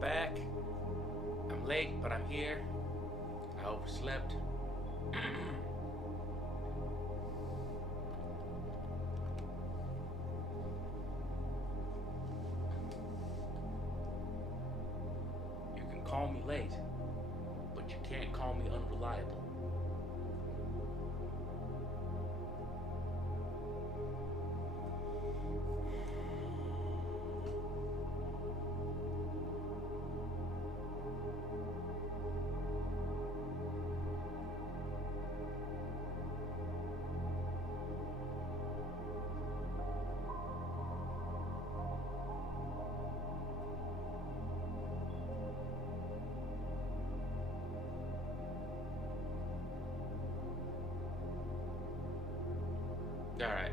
back. I'm late, but I'm here. I overslept. You can call me late, but you can't call me unreliable. All right.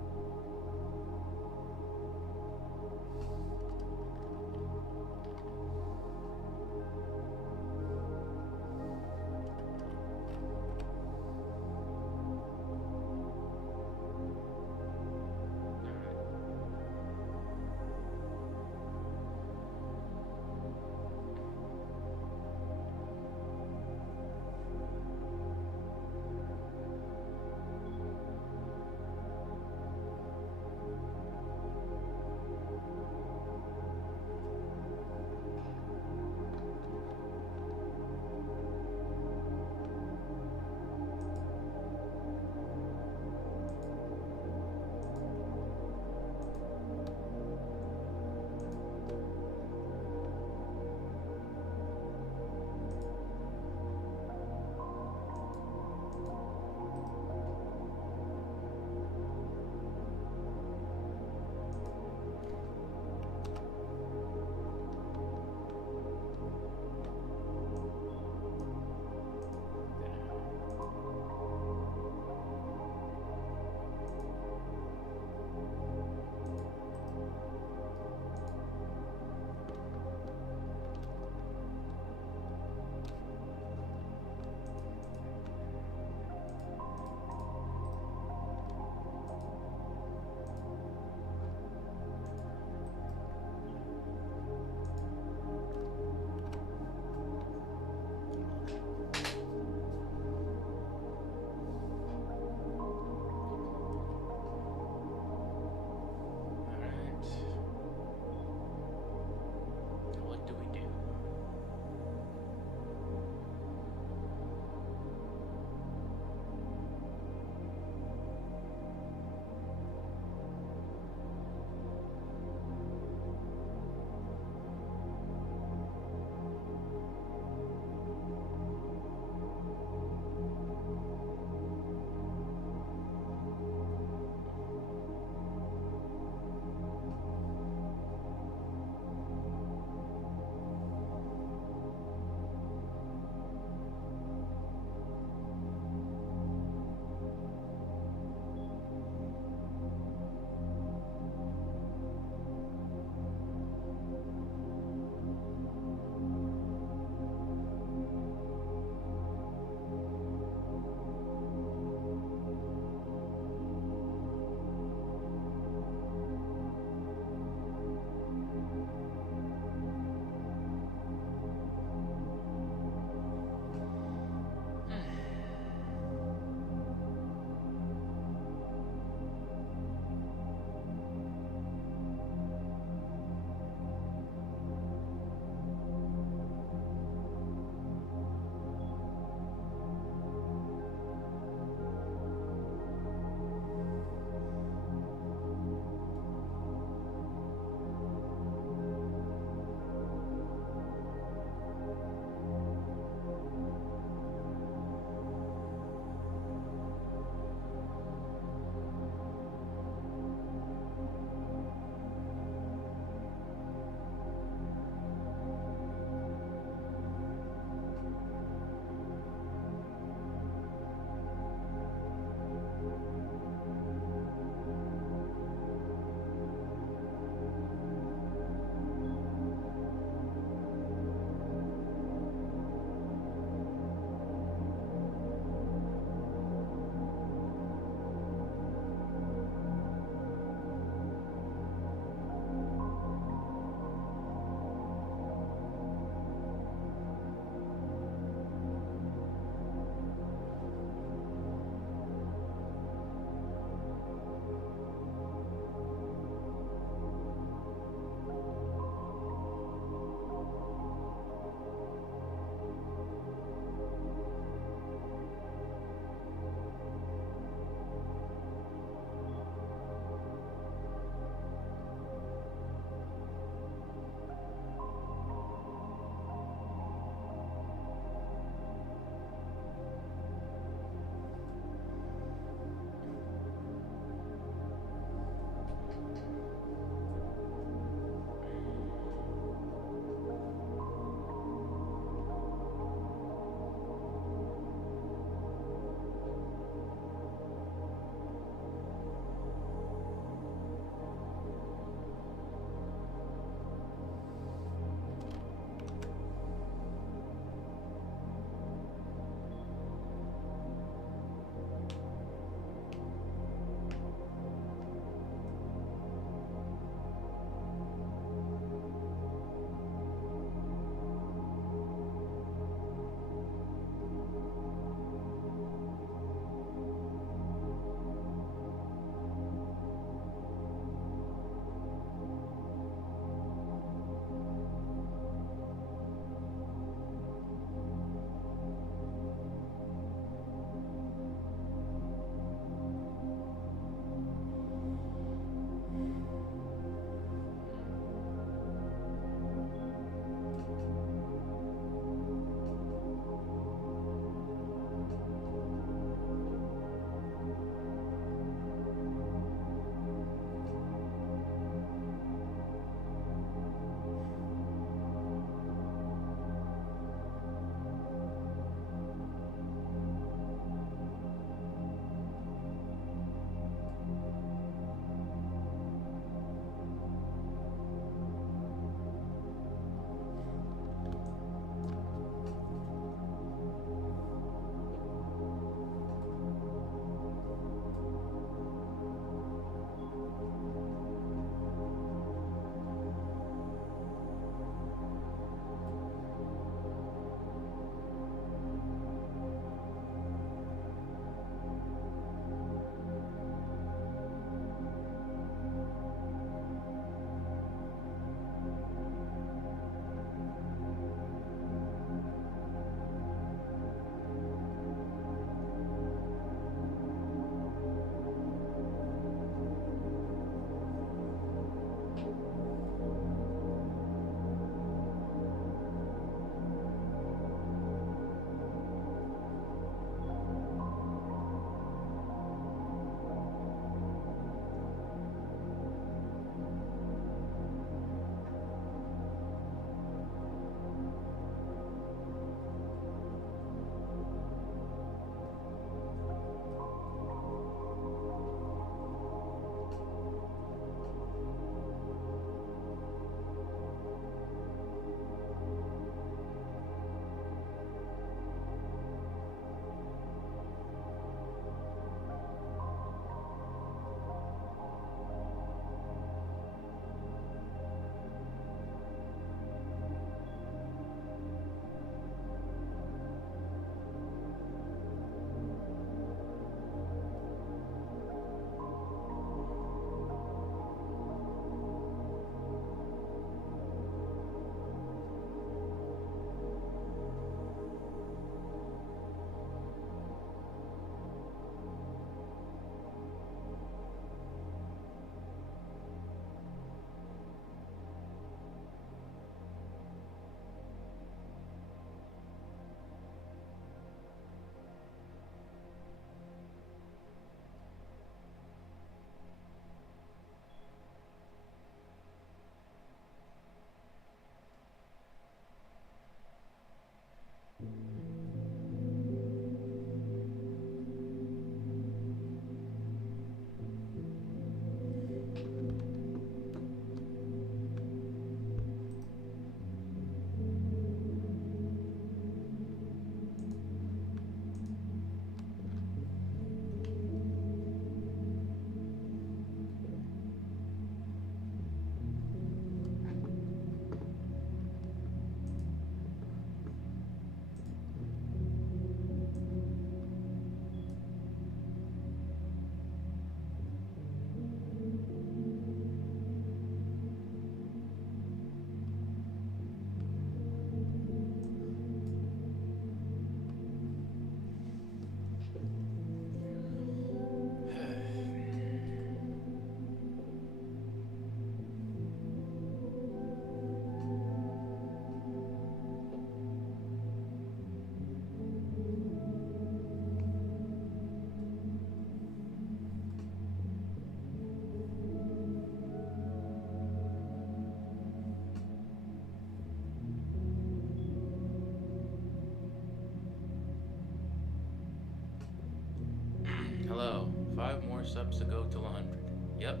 subs to go till 100. Yep.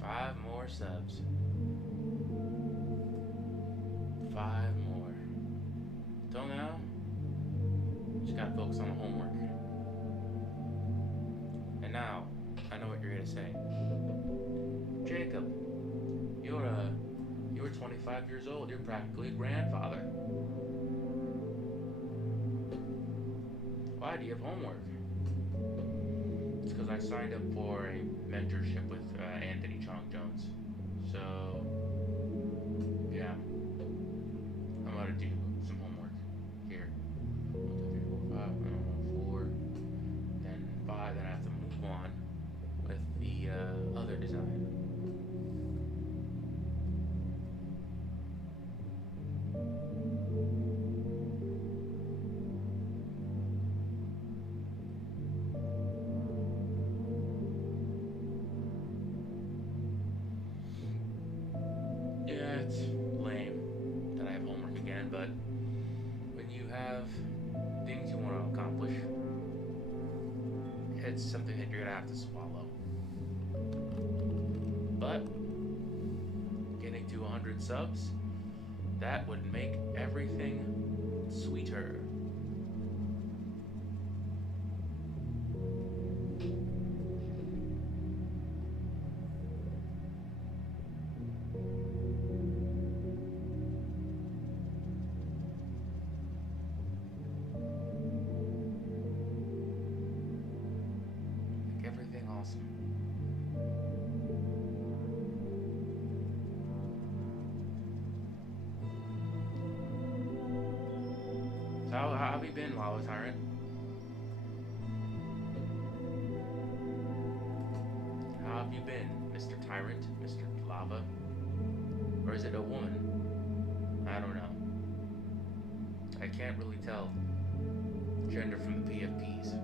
5 more subs. 5 more. Till now, just gotta focus on the homework. And now, I know what you're gonna say. Jacob, you're 25 years old. You're practically a grandfather. Why do you have homework? It's because I signed up for a mentorship with Anthony Chong Jones. So, yeah, I'm gonna do some homework here. 1, 2, 3, 4, 5, 4, then 5. Then I have to move on with the other design. It's lame that I have homework again, but when you have things you want to accomplish, it's something that you're gonna have to swallow. But getting to 100 subs, that would make everything sweeter. Awesome. So how have you been, Lava Tyrant? How have you been, Mr. Tyrant, Mr. Lava? Or is it a woman? I don't know. I can't really tell gender from the PFPs.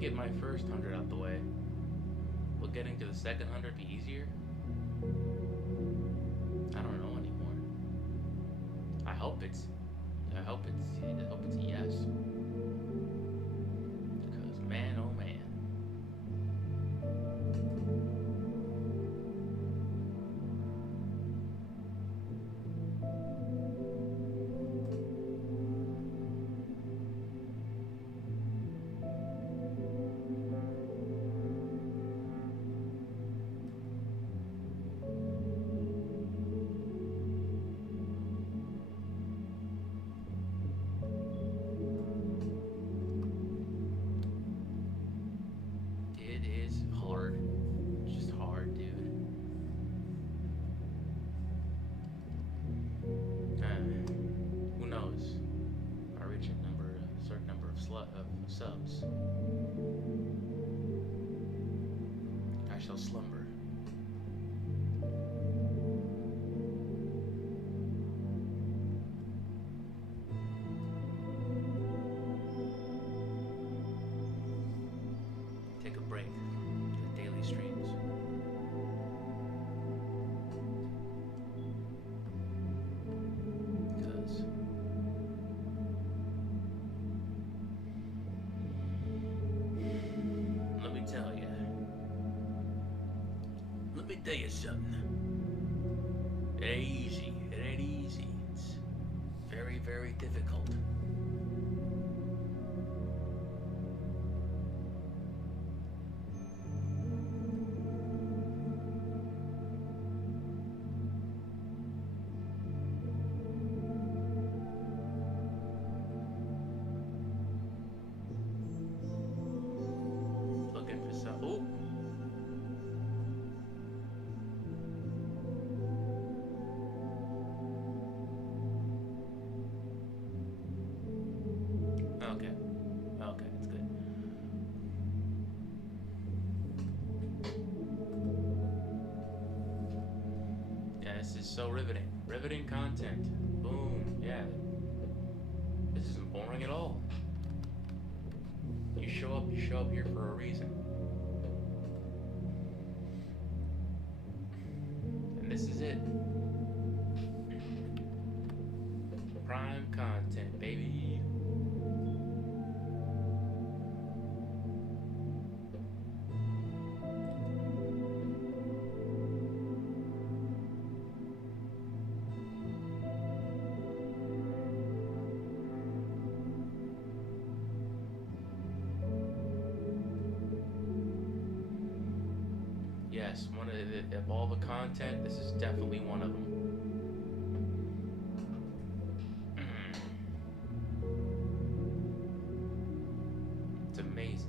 Get my first 100 out the way, will getting to the second 100 be easier? I don't know anymore. I hope it's a yes. Because man, oh man. Subs. I shall slumber. tell you something. It ain't easy. It ain't easy. It's very, very difficult. Looking for some. Ooh. Okay. Okay, that's good. Yeah, this is so riveting. Riveting content. Boom. Yeah. This isn't boring at all. You show up here for a reason. And this is it. Prime content, baby. Yes, one of all the content, this is definitely one of them. It's amazing.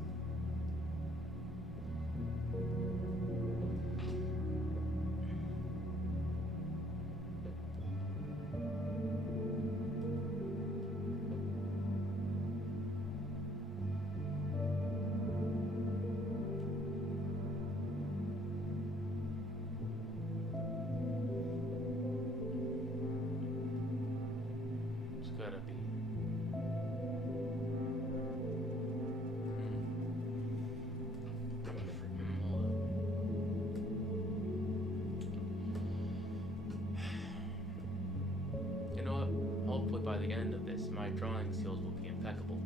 It's gotta be. Hold up. You know what? Hopefully by the end of this, my drawing skills will be impeccable.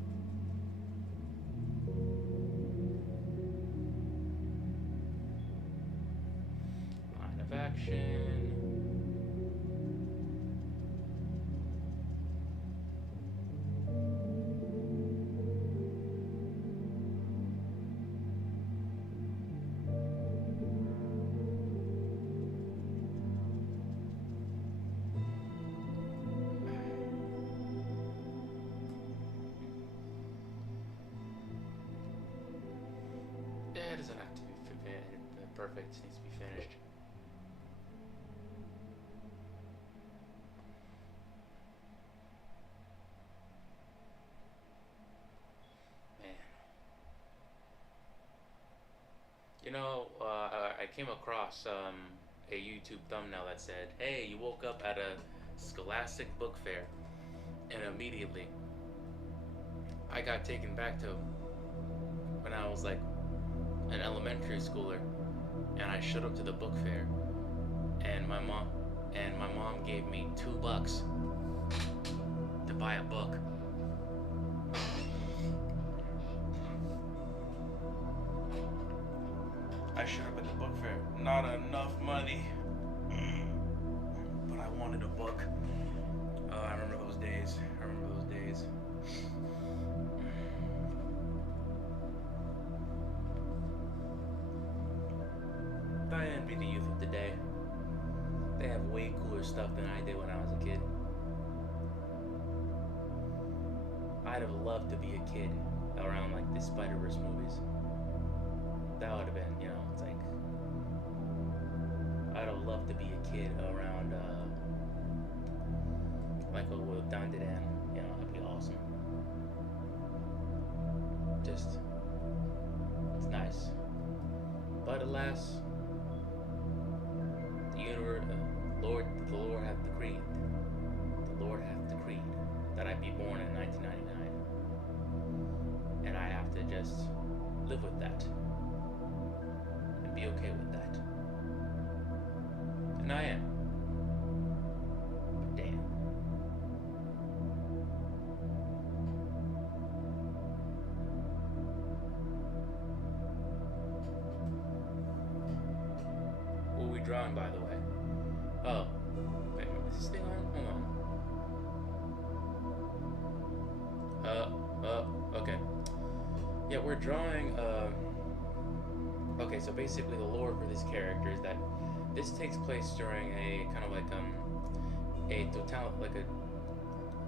Line of action. Yeah, it doesn't have to be perfect. It needs to be finished. Man. You know, I came across a YouTube thumbnail that said, "Hey, you woke up at a Scholastic book fair," and immediately I got taken back to when I was like an elementary schooler, and I showed up to the book fair, and my mom gave me $2 to buy a book. I showed up at the book fair, not enough money, but I wanted a book. I remember those days. I envy the youth of today. They have way cooler stuff than I did when I was a kid. I'd have loved to be a kid around like the Spider-Verse movies. That would have been, it's like I'd have loved to be a kid around like with Don Didan. That'd be awesome. Just it's nice. But alas, the Lord hath decreed. The Lord hath decreed that I be born in 1999. And I have to just live with that. And be okay with that. And I am. But damn. What we on, by the way? Oh, wait, is this thing on? Hold on. Okay. Yeah, we're drawing. Okay, so basically the lore for this character is that this takes place during a kind of like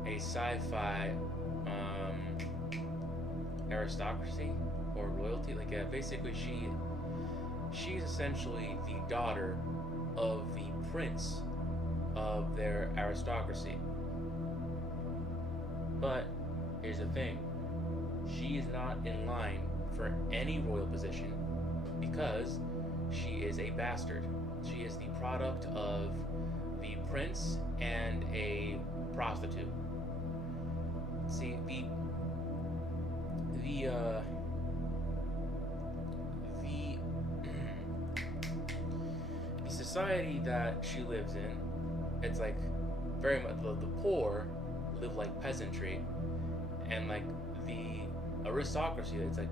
a sci-fi aristocracy or royalty. Like basically she's essentially the daughter of the prince of their aristocracy. But here's the thing. She is not in line for any royal position because she is a bastard. She is the product of the prince and a prostitute. See, the the society that she lives in, it's like very much the poor live like peasantry, and like the aristocracy, it's like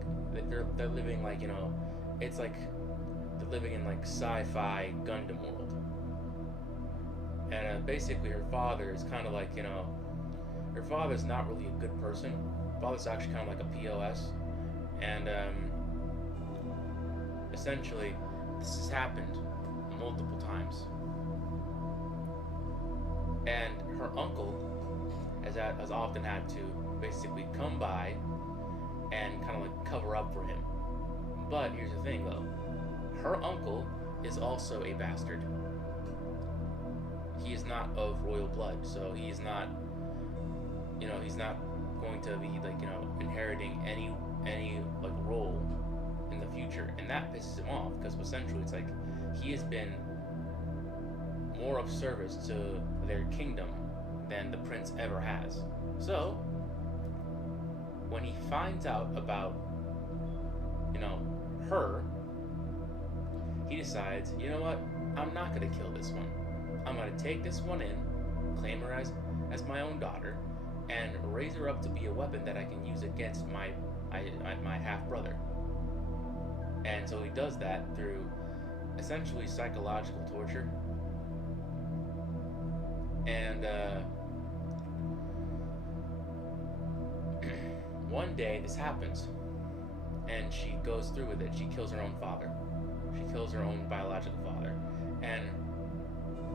they're living like, you know, it's like they're living in like sci-fi Gundam world. And basically her father is kind of like, you know, her father's not really a good person. Her father's actually kind of like a POS. And essentially this has happened multiple times. And her uncle has often had to basically come by and kind of like cover up for him. But here's the thing though, her uncle is also a bastard. He is not of royal blood, so he's not, you know, he's not going to be like, you know, inheriting any like role in the future, and that pisses him off because essentially it's like he has been more of service to their kingdom than the prince ever has. So when he finds out about, you know, her, he decides, you know what, I'm not gonna kill this one. I'm gonna take this one in, claim her as my own daughter, and raise her up to be a weapon that I can use against my half brother. And so he does that through essentially psychological torture. And one day this happens, and she goes through with it. She kills her own father. She kills her own biological father, and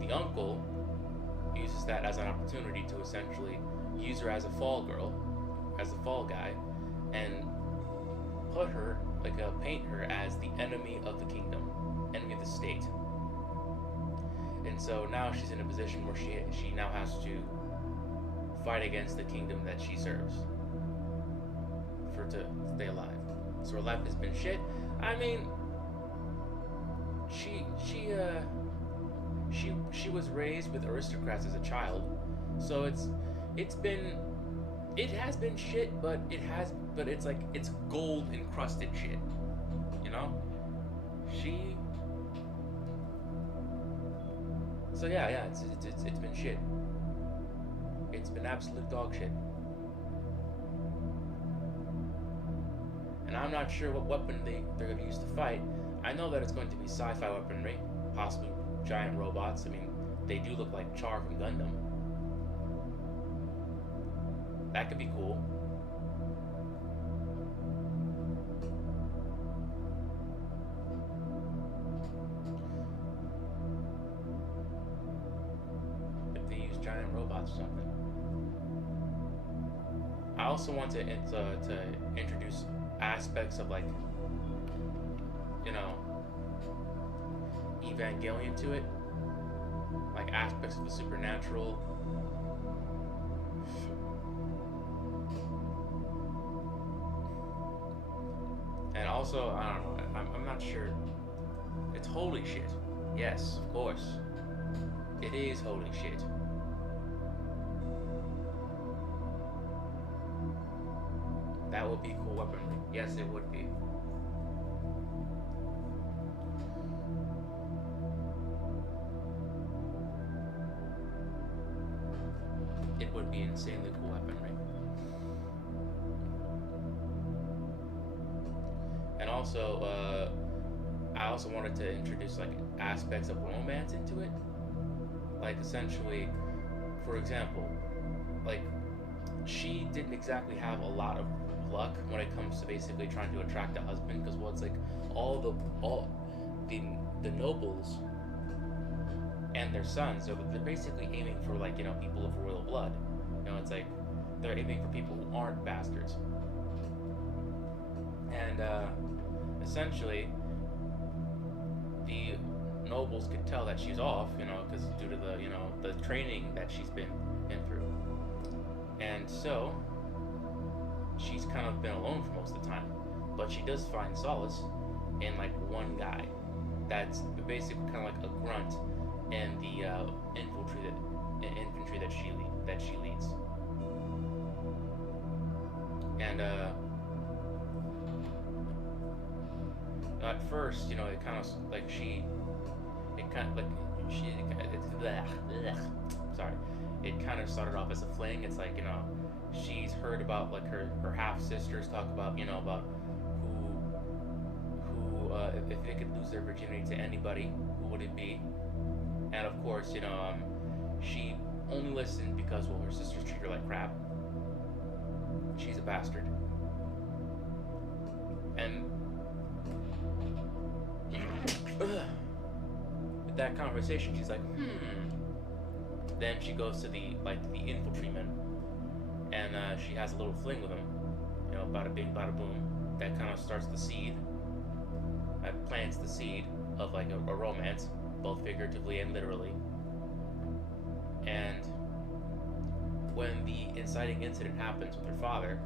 the uncle uses that as an opportunity to essentially use her as a fall girl, as a fall guy, and put her, like paint her as the enemy of the kingdom, enemy of the state. And so now she's in a position where she now has to fight against the kingdom that she serves to stay alive. So her life has been shit. I mean, she was raised with aristocrats as a child, so it has been shit, but it's like it's gold encrusted shit, you know. So yeah, it's been shit. It's been absolute dog shit. And I'm not sure what weapon they're going to use to fight. I know that it's going to be sci-fi weaponry, possibly giant robots. I mean, they do look like Char from Gundam. That could be cool. If they use giant robots or something. I also want to introduce aspects of, like, you know, Evangelion to it, like aspects of the supernatural. And also, I don't know, I'm not sure. It's holy shit. Yes, of course. It is holy shit. That would be cool weaponry. Yes, it would be. It would be insanely cool weaponry. And also, I also wanted to introduce like aspects of romance into it. Like essentially, for example, like she didn't exactly have a lot of luck when it comes to basically trying to attract a husband because well, it's like all the the nobles and their sons, so they're basically aiming for like people of royal blood. It's like they're aiming for people who aren't bastards, and essentially the nobles could tell that she's off, because due to the training that she's been through, and so she's kind of been alone for most of the time. But she does find solace in like one guy that's basically kind of like a grunt in the infantry that she leads, and at first, it kind of like sorry, it kind of started off as a fling. It's like she's heard about like her half sisters talk about about who if they could lose their virginity to anybody, who would it be? And of course, she only listened because well her sisters treat her like crap. She's a bastard, and with that conversation, she's like, Then she goes to the infantryman, and she has a little fling with him. Bada bing, bada boom. That kind of starts the seed. That plants the seed of like a romance, both figuratively and literally. And when the inciting incident happens with her father,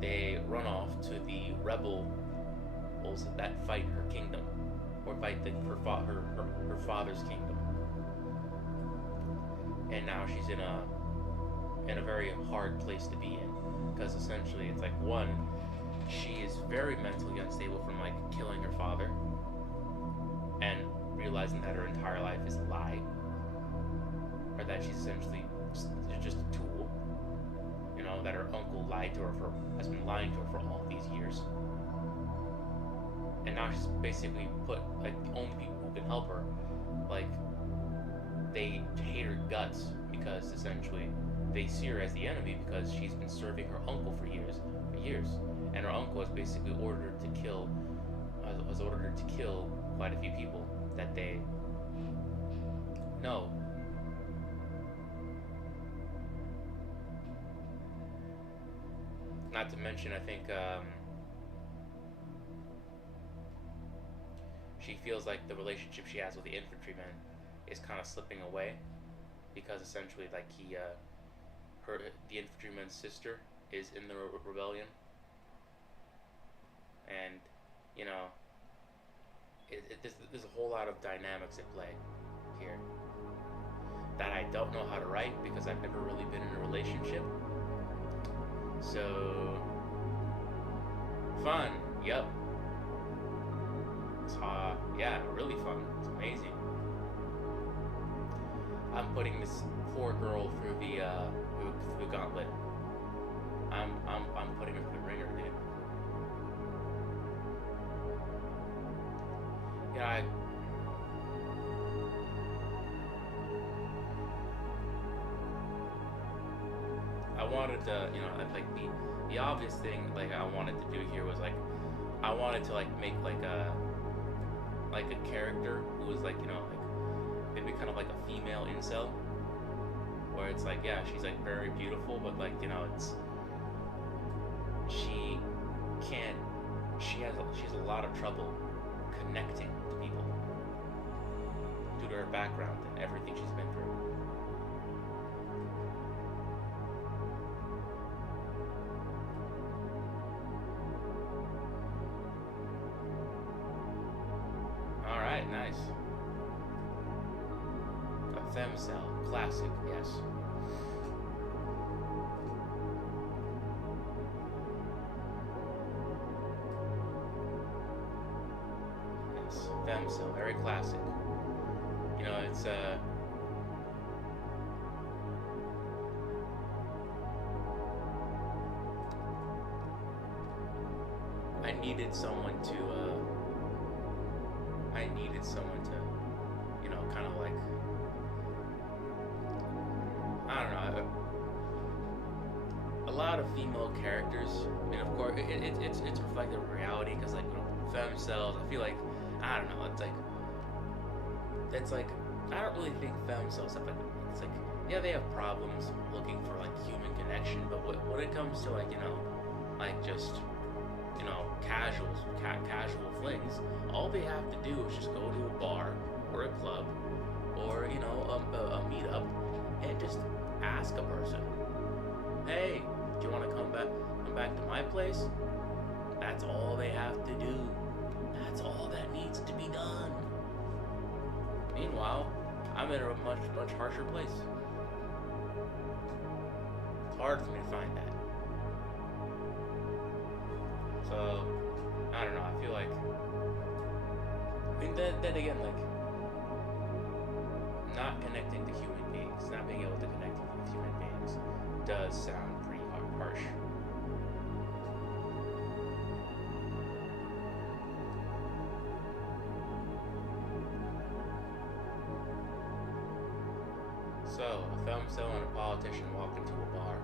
they run off to the rebels that fight her kingdom, or fight her father's kingdom. And now she's in a very hard place to be in, because essentially it's like, one, she is very mentally unstable from like killing her father and realizing that her entire life is a lie, or that she's essentially just a tool, that her uncle has been lying to her for all these years. And now she's basically put, like, the only people who can help her, like, they hate her guts because essentially they see her as the enemy because she's been serving her uncle for years, and her uncle has basically ordered her to kill quite a few people that they know. Not to mention, I think she feels like the relationship she has with the infantryman is kind of slipping away, because essentially, like, the infantryman's sister is in the rebellion, and there's a whole lot of dynamics at play here that I don't know how to write because I've never really been in a relationship. So fun, yep. It's yeah, really fun. It's amazing. I'm putting this poor girl through the gauntlet. I'm putting her through the ringer, dude. I wanted to, like the obvious thing, like I wanted to do here was like, I wanted to like make like a character who was like, like maybe kind of like a female incel, where it's like, yeah, she's like very beautiful, but like, she has a lot of trouble connecting to people due to her background and everything she's been through. Alright, nice. A femcell, classic, yes. Femcell, very classic. It's I needed someone to I needed someone to, kind of like, I don't know. A lot of female characters. I mean, of course, it's reflective of reality because, like, femcells. I feel like, I don't know. It's like I don't really think femcells have like. It's like, yeah, they have problems looking for like human connection, but when it comes to like like just casual flings, all they have to do is just go to a bar or a club or a meetup and just ask a person, hey, do you want to come back to my place? That's all they have to do. That's all that needs to be done. Meanwhile, I'm in a much harsher place. It's hard for me to find that. So, I don't know, I feel like, then again, like, not connecting to human beings, not being able to connect with human beings does sound pretty harsh. So, a femcel and a politician walk into a bar.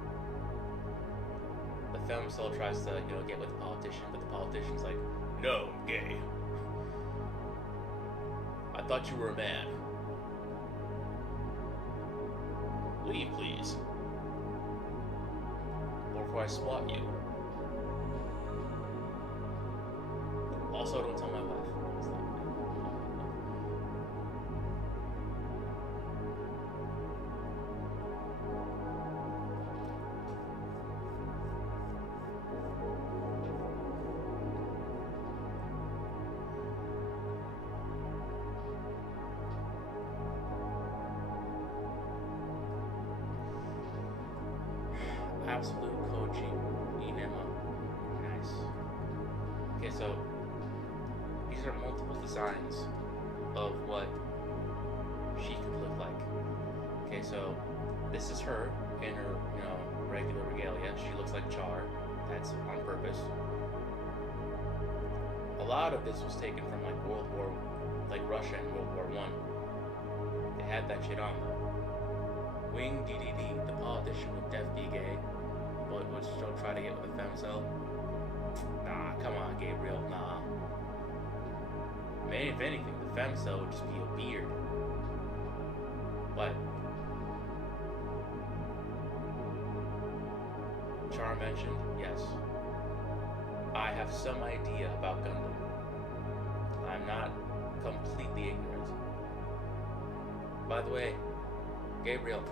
The femcel tries to, get with the politician, but the politician's like, no, I'm gay. I thought you were a man. Leave, please. Or before I swat you. Also, don't tell my wife. Absolute Koji Inema. Nice. Okay, so these are multiple designs of what she could look like. Okay, so this is her in her, regular regalia. She looks like Char. That's on purpose. A lot of this was taken from like Russia in World War One. They had that shit on them. Wing DDD, the politician, would def be gay, but would still try to get with a femcel. Nah, come on, Gabriel, nah. Maybe if anything, the femcel would just be a beard. But Char mentioned, yes, I have some idea about Gundam. I'm not completely ignorant. By the way, Gabriel,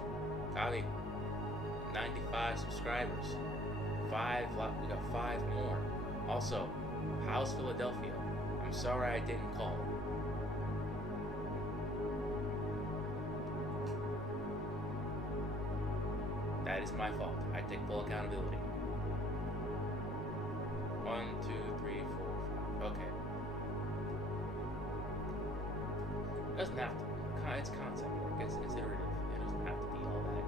Kali, 95 subscribers. We got 5 more. Also, how's Philadelphia? I'm sorry I didn't call. That is my fault. I take full accountability. 1, 2, 3, 4, 5. Okay. It doesn't have to. It's concept work. It's iterative. It doesn't have to be all that,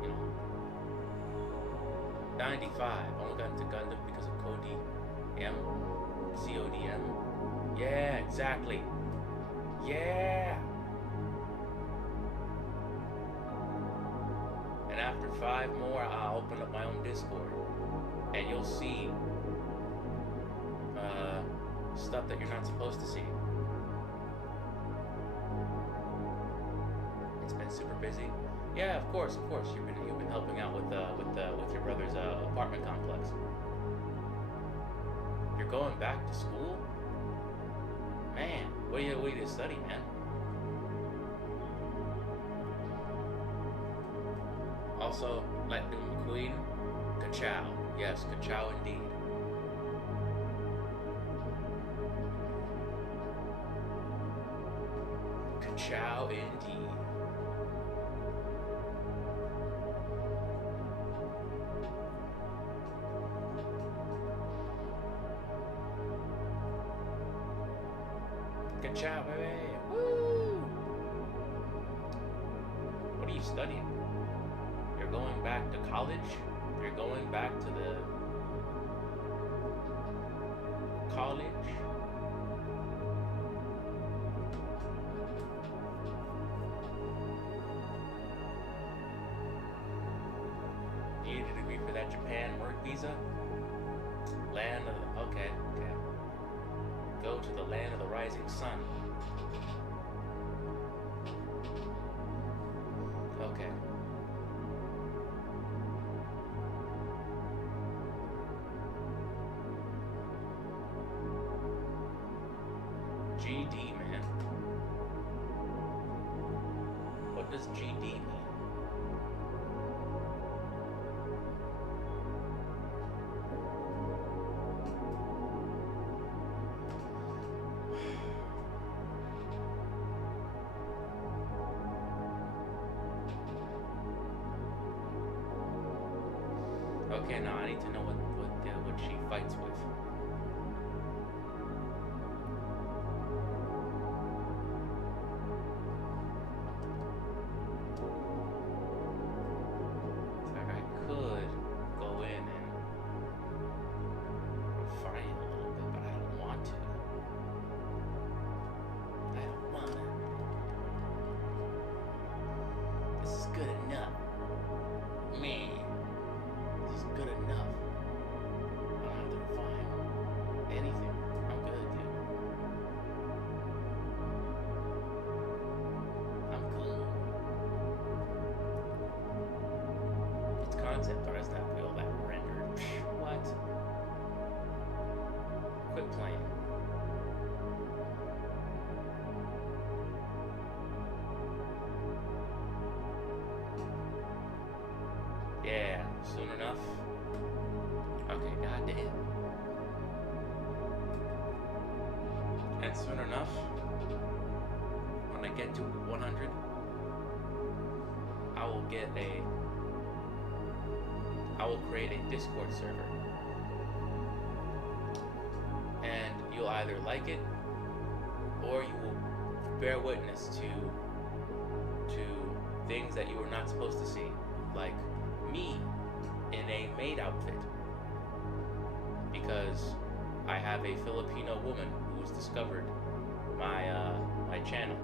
95. Only got into Gundam because of Cody M. CODM. Yeah, exactly. Yeah. And after 5 more, I'll open up my own Discord, and you'll see stuff that you're not supposed to see. It's been super busy. Yeah, of course. You've been helping out with your brother's apartment complex. You're going back to school, man. What do you study, man? Also, Lightning McQueen, Kachow. Yes, Kachow indeed. Kachow indeed. Kachow, baby. Woo! What are you studying? You're going back to college? You're going back to the college? Remember that Japan work visa? Land of the, okay. Go to the land of the rising sun. Okay. GD, man. What does GD mean? Okay, now I need to know what she fights with. Like I could go in and fight it a little bit, but I don't want to. I don't want to. This is good enough. Me. Good enough. I don't have to refine anything. I'm good, dude. I'm cool. It's concept art, doesn't have to be all that rendered. What? Quit playing. Yeah, soon enough. Okay, goddamn. And soon enough, when I get to 100, I will create a Discord server. And you'll either like it, or you will bear witness to things that you were not supposed to see. Like me in a maid outfit. Because I have a Filipino woman who has discovered my channel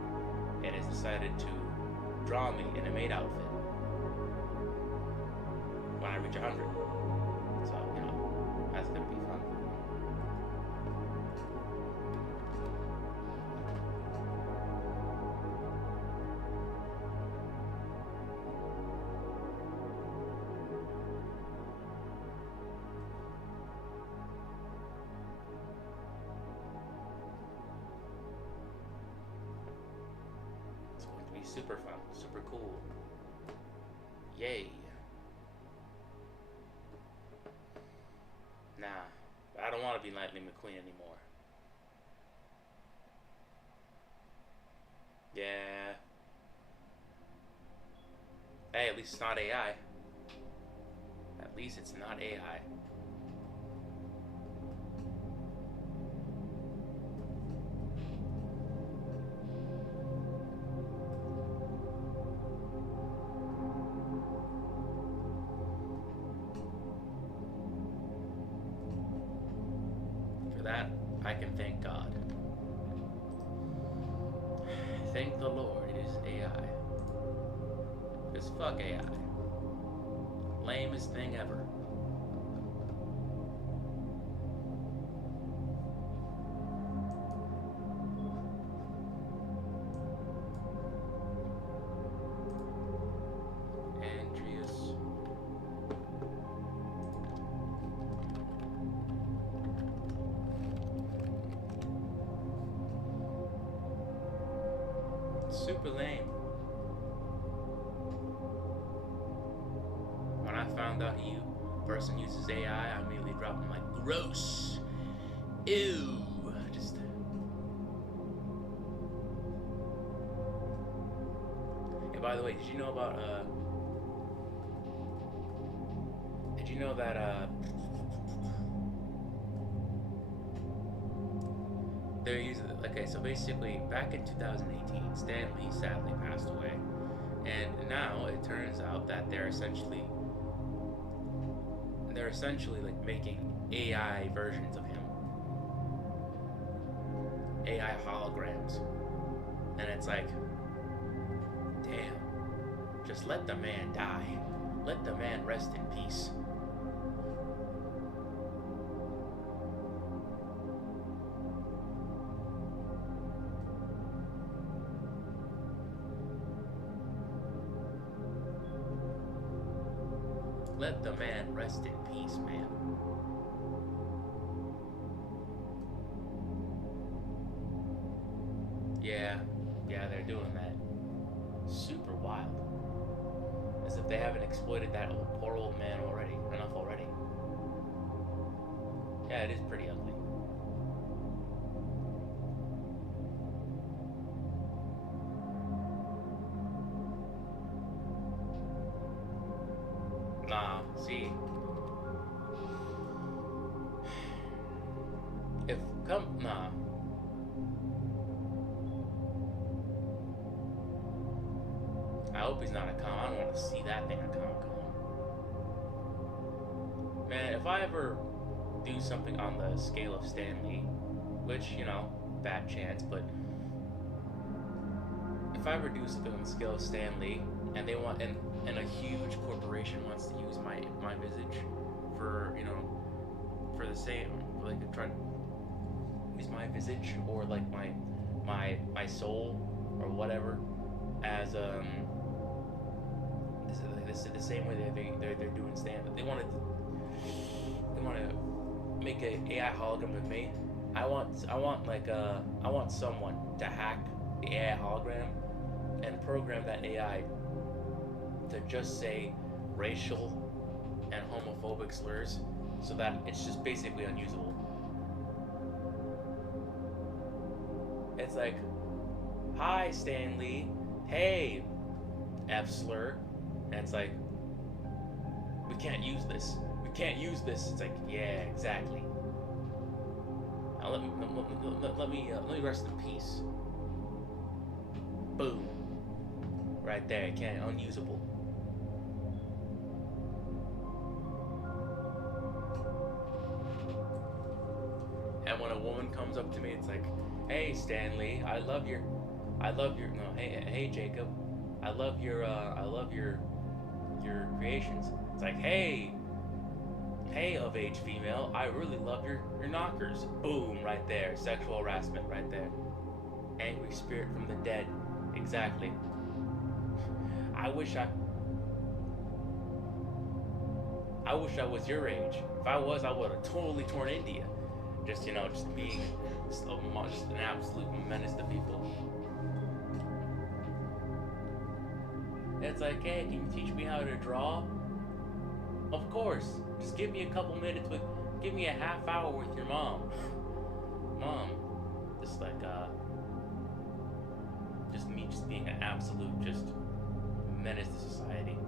and has decided to draw me in a maid outfit when I reach 100. So, you know, that's gonna be fun. Super fun, super cool. Yay. Nah, I don't want to be Lightning McQueen anymore. Yeah. Hey, at least it's not AI. At least it's not AI. That I can thank God. Thank the Lord it is AI. Because fuck AI. Lamest thing ever. Super lame. When I found out person uses AI, I immediately dropped him like, gross. Ew. Just. And by the way, did you know about did you know that they're using, okay, so basically back in 2018, Stan Lee sadly passed away, and now it turns out that they're essentially like making AI versions of him, AI holograms, and it's like, damn, just let the man die, let the man rest in peace. Let the man rest in peace, man. Yeah, yeah, they're doing that. Super wild. As if they haven't exploited that poor old man enough already. Yeah, it is pretty ugly. Nah, see. If come nah. I hope he's not a con. I don't want to see that thing a Comic Con. Man, if I ever do something on the scale of Stan Lee, which, bad chance, but if I ever do something on the scale of Stan Lee, and they want and a huge corporation wants to use my visage for for the same, like try to use my visage or like my soul or whatever as this is the same way they're doing Stan. They want to make an AI hologram with me. I want someone to hack the AI hologram and program that AI to just say racial and homophobic slurs so that it's just basically unusable. It's like, hi Stan Lee, hey F slur, and it's like, we can't use this. We can't use this. It's like, yeah, exactly. Now let me rest in peace. Boom. Right there, can't unusable. And when a woman comes up to me, it's like, hey Stan Lee, I love your no, hey Jacob, I love your creations. It's like, hey of age female, I really love your knockers. Boom, right there. Sexual harassment right there. Angry spirit from the dead. Exactly. I wish I was your age. If I was, I would have totally torn India. Just being just an absolute menace to people. It's like, hey, can you teach me how to draw? Of course. Just give me a couple minutes give me a half hour with your mom. Mom, just like just me just being an absolute just menace to society.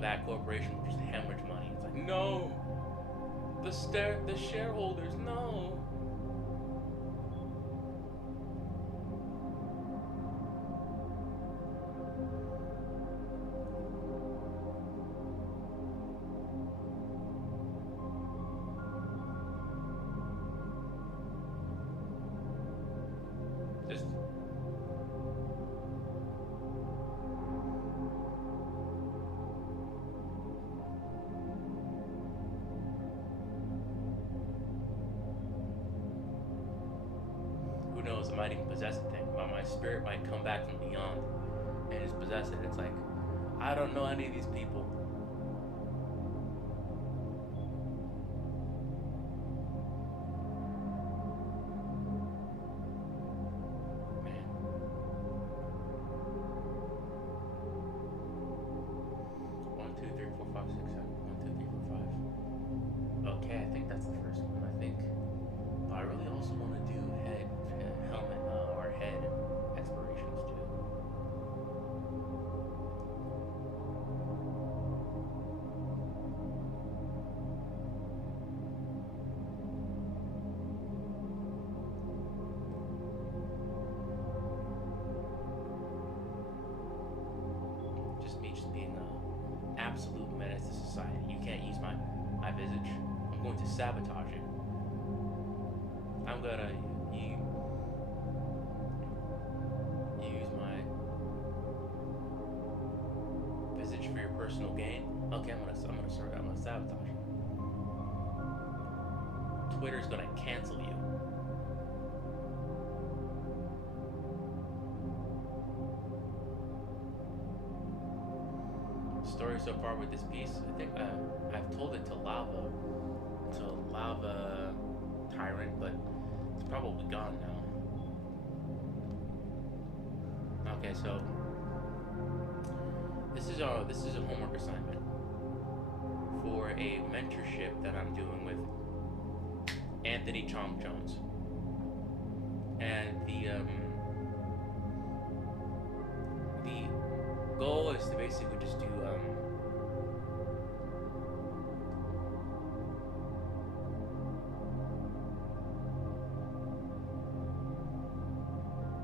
That corporation will just hemorrhage money. It's like, no, the shareholders, no. Just who knows, I might even possess a thing. My spirit might come back from beyond and just possess it. It's like, I don't know any of these people. Man. 1, 2, 3, 4, 5, 6, 7. 1, 2, 3, 4, 5. Okay, I think that's the first one. I think. But I really also want to do helmet or head explorations too. Just me just being an absolute menace to society. You can't use my visage. I'm going to sabotage it. I'm gonna use my visage for your personal gain. Okay, I'm gonna sabotage it. Twitter's gonna cancel you. Story so far with this piece, I think I've told it to Lava Tyrant, but it's probably gone now. Okay, so this is a homework assignment for a mentorship that I'm doing with Anthony Chong Jones, and the goal is to basically just do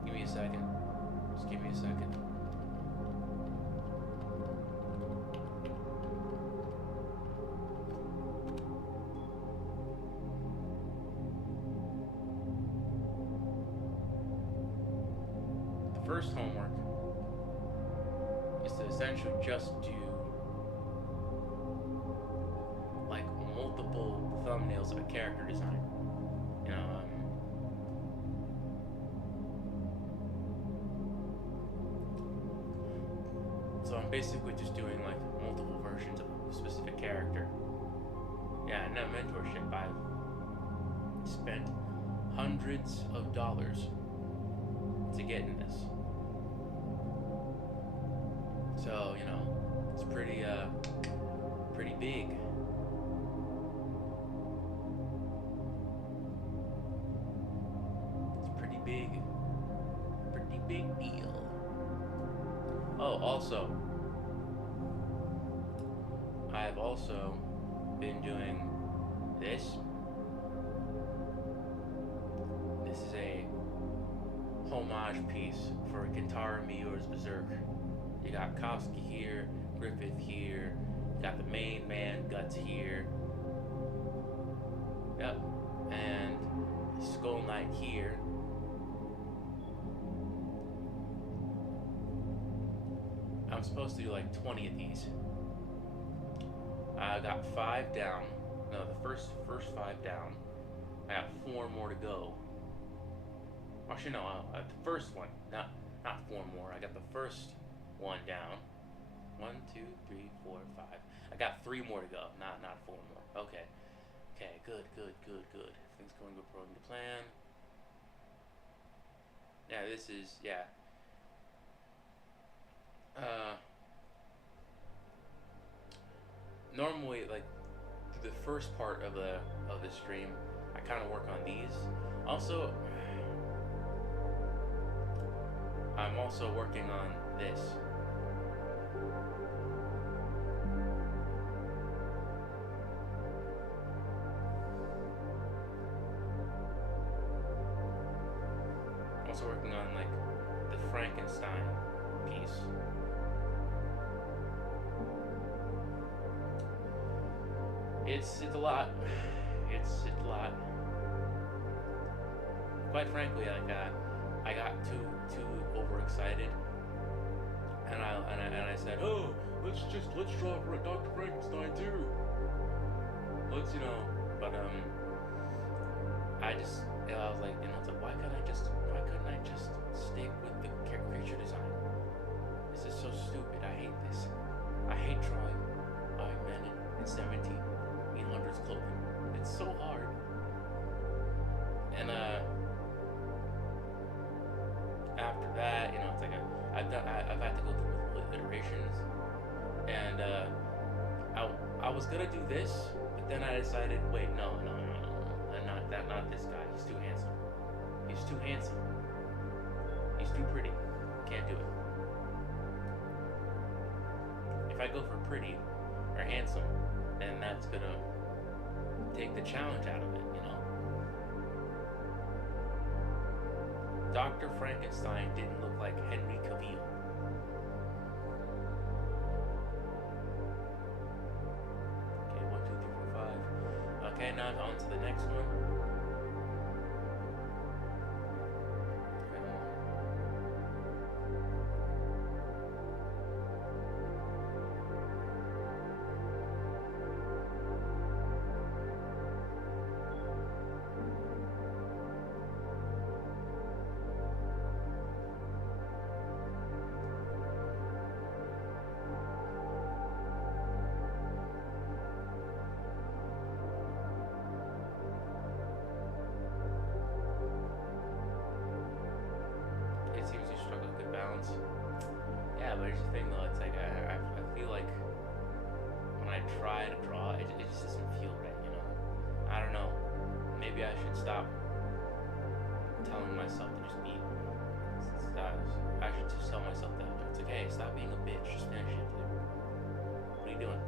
give me a second. Just give me a second. The first homework is to essentially just do like multiple thumbnails of a character design. You know, so I'm basically just doing like multiple versions of a specific character. Yeah, and that mentorship, I've spent hundreds of dollars to get in this. So, you know, it's pretty big. It's pretty big deal. Oh, also, I've also been doing this. This is a homage piece for Kentaro Miura's Berserk. You got Koski here, Griffith here, you got the main man, Guts here. Yep. And Skull Knight here. I'm supposed to do like 20 of these. I got 5 down. No, the first 5 down. I got 4 more to go. Actually, no, the first one, not 4 more. I got the first one down. 1, 2, 3, 4, 5. I got 3 more to go. Not 4 more. Okay. Good. Everything's going according to plan. Yeah, this is normally, like, through the first part of the stream, I kind of work on these. Also, I'm also working on this. I'm also working on like the Frankenstein piece. It's a lot. It's a lot. Quite frankly, I got too overexcited, and I said, oh, let's draw Dr. Frankenstein too. Let's, you know, but I was like, you know, it's like, why couldn't I just stick with the creature design? This is so stupid. I hate this. I hate drawing men in 1700s clothing. It's so hard. And after that, you know, it's like I've had to go through iterations, and I was gonna do this, but then I decided, wait, no, not this guy. He's too handsome. He's too pretty. Can't do it. If I go for pretty or handsome, then that's gonna take the challenge out of it, you know? Dr. Frankenstein didn't look like Henry Cavill. Okay, 1, 2, 3, 4, 5. Okay, now on to the next one. but here's the thing though. It's like I feel like when I try to draw, it just doesn't feel right. You know. I don't know. Maybe I should stop telling myself to just be. I should just tell myself that it's okay. Stop being a bitch. Just finish it, dude. What are you doing?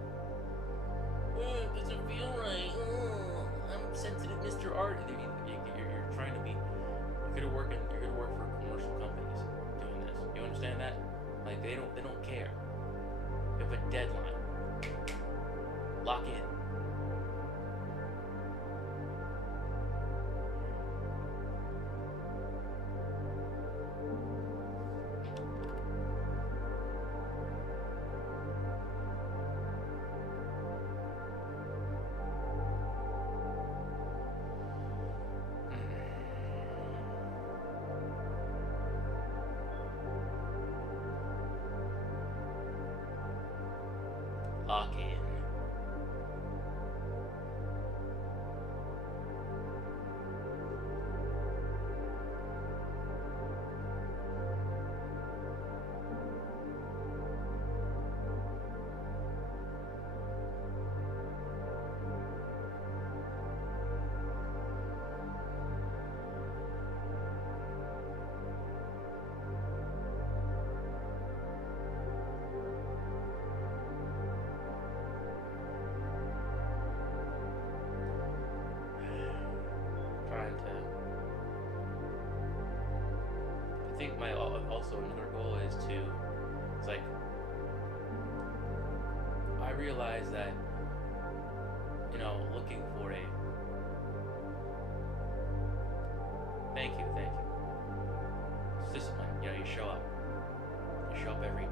It doesn't feel right. I'm sensitive, Mr. Art. You're trying to be. You're gonna work for commercial companies doing this. You understand that? Like they don't care. You have a deadline. Lock in. Lock in. I think my also another goal is to, it's like, I realize that, you know, looking for a, thank you, it's discipline, you know, you show up every day.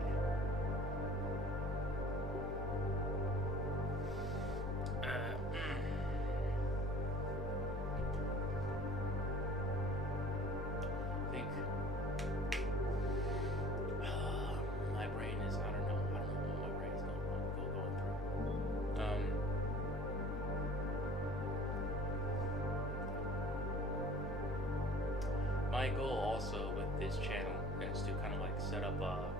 My goal also with this channel is to kind of like set up a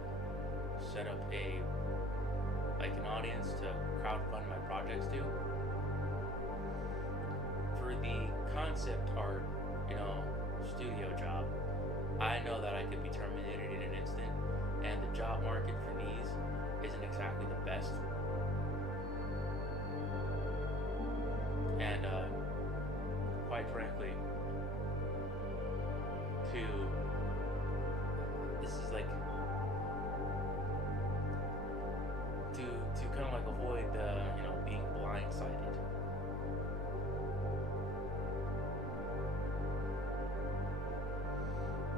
like an audience to crowdfund my projects to. For the concept art, you know, studio job, I know that I could be terminated in an instant, and the job market for these isn't exactly the best. And quite frankly, this is like to kind of like avoid you know, being blindsided.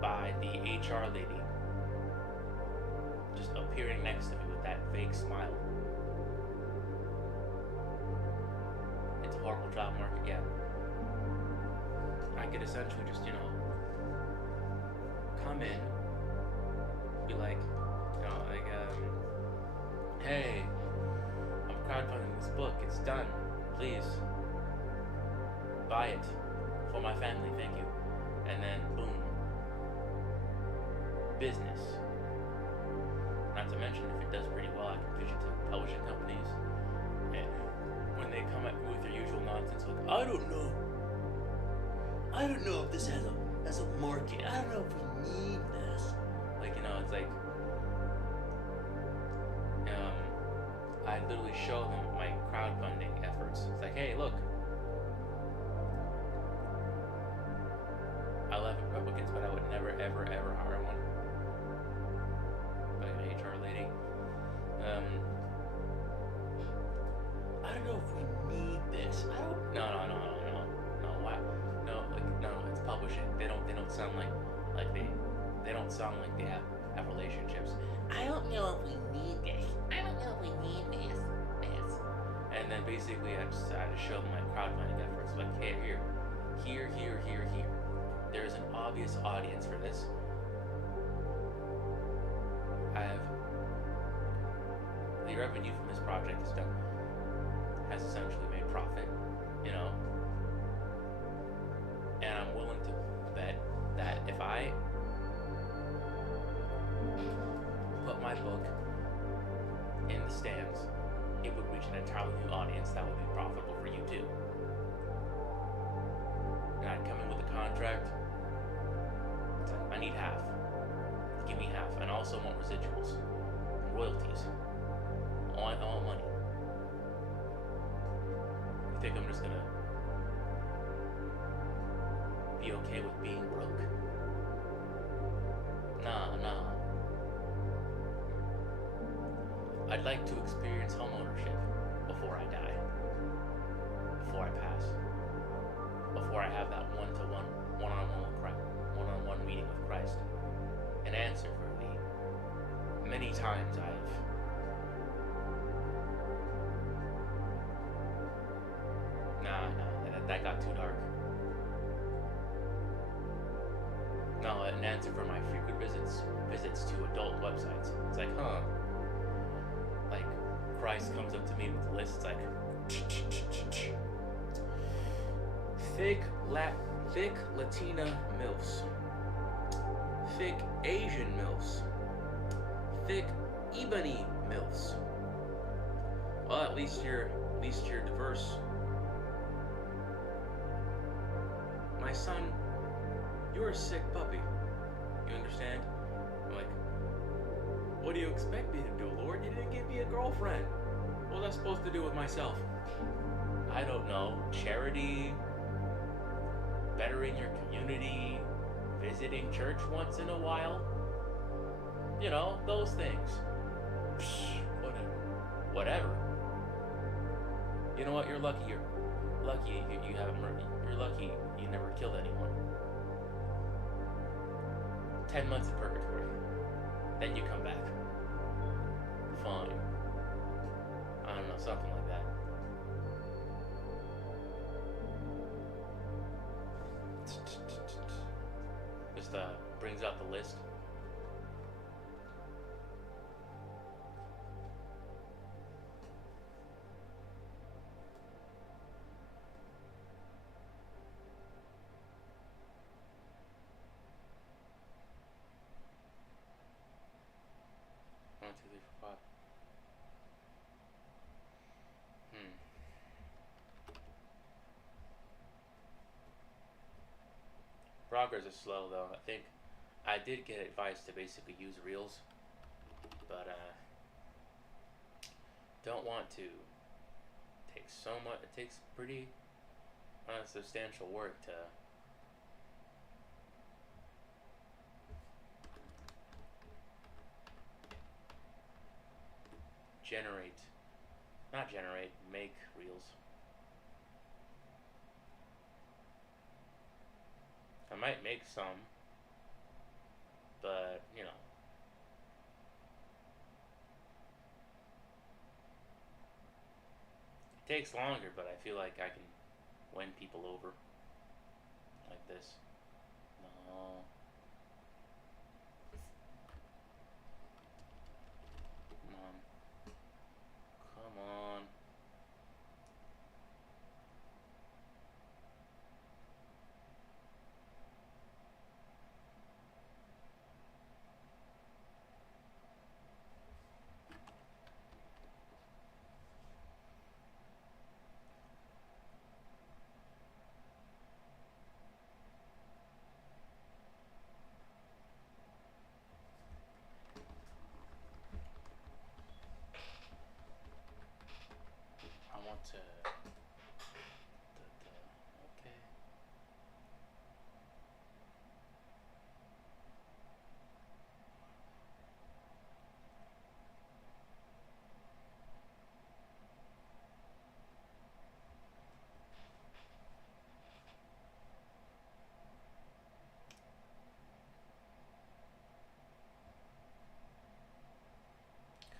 By the HR lady just appearing next to me with that fake smile. It's a horrible job market, yeah. I could essentially just, you know, come in, be like, you know, like, hey, I'm crowdfunding this book, it's done, please buy it for my family, thank you. And then boom, business. Not to mention, if it does pretty well, I can pitch it to publishing companies, and when they come at me with their usual nonsense, like, I don't know if this has a market. I don't know if we need this. Like, you know, it's like, I literally show them my crowdfunding efforts. It's like, hey, look, I love Republicans, but I would never, ever, ever hire one. Like an HR lady. I don't know if we need this. No. Why? No, it's publishing. They don't sound like they don't sound like they have relationships. I don't know if we need this. I don't know if we need this. And then basically I just show them my crowdfunding efforts. Like, hey, here. There's an obvious audience for this. I have the revenue from this project has essentially made profit, you know. And I'm willing to bet that if I put my book in the stands, it would reach an entirely new audience that would be profitable for you too. And I'd come in with a contract. It's like, I need half. Give me half. And I also want residuals and royalties. I want money. You think I'm just gonna be okay with being broke? Nah. I'd like to experience homeownership before I die, before I pass, before I have that one-to-one, one-on-one meeting with Christ, an answer for the many times that got too dark. No, an answer for my frequent visits to adult websites. It's like, like Christ comes up to me with a list. It's like thick Latina MILFs, thick Asian MILFs, thick ebony MILFs. Well, at least you're diverse. My son, you're a sick puppy. You understand? I'm like, what do you expect me to do, Lord? You didn't give me a girlfriend. What was I supposed to do with myself? I don't know. Charity, bettering your community, visiting church once in a while. You know, those things. Psh, whatever. You know what? You're lucky. You're lucky you haven't murdered. You're lucky you never killed anyone. 10 months in purgatory. Then you come back. Fine. I don't know, something like that. Just brings out the list. Progress is slow though. I think I did get advice to basically use Reels, but don't want to take so much. It takes pretty substantial work to make Reels. I might make some, but you know, it takes longer, but I feel like I can win people over like this. No. Come on. I want to. Okay.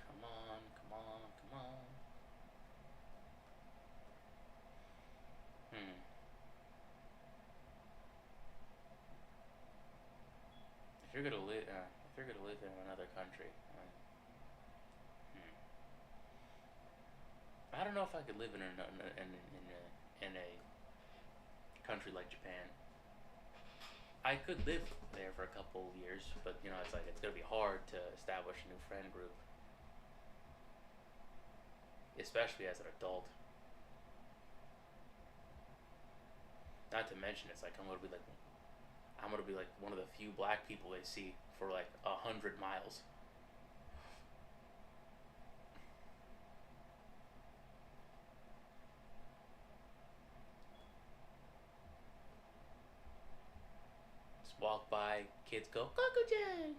Come on. If you're gonna live in another country, I don't know if I could live in a country like Japan. I could live there for a couple of years, but you know, it's like it's gonna be hard to establish a new friend group, especially as an adult. Not to mention, it's like I'm gonna be like one of the few black people they see for like 100 miles. Just walk by, kids go Kokujan,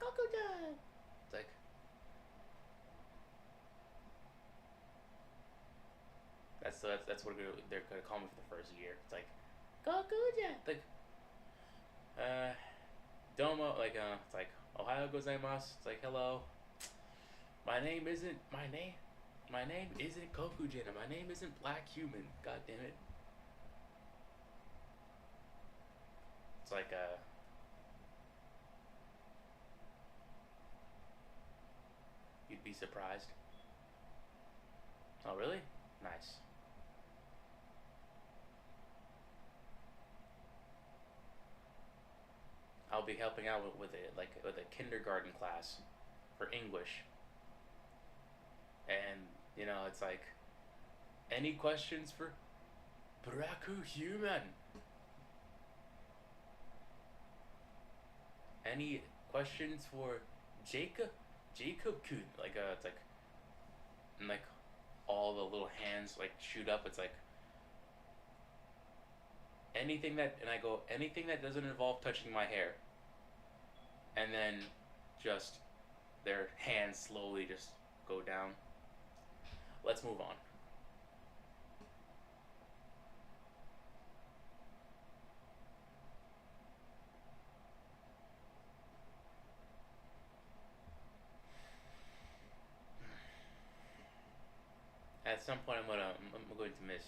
Kokujan. It's like that's what they're gonna call me for the first year. It's like Kokujan. Like uh, domo. Like it's like Ohio gozaimasu. It's like hello. My name isn't my name. My name isn't Kokujin. My name isn't Black Human. God damn it. It's like you'd be surprised. Oh really? Nice. I'll be helping out with a kindergarten class for English, and you know it's like any questions for Braku Human? Any questions for Jacob? Jacob Kun? Like it's like and like all the little hands like shoot up. It's like anything that and I go anything that doesn't involve touching my hair, and then just their hands slowly just go down. Let's move on. At some point, I'm going to miss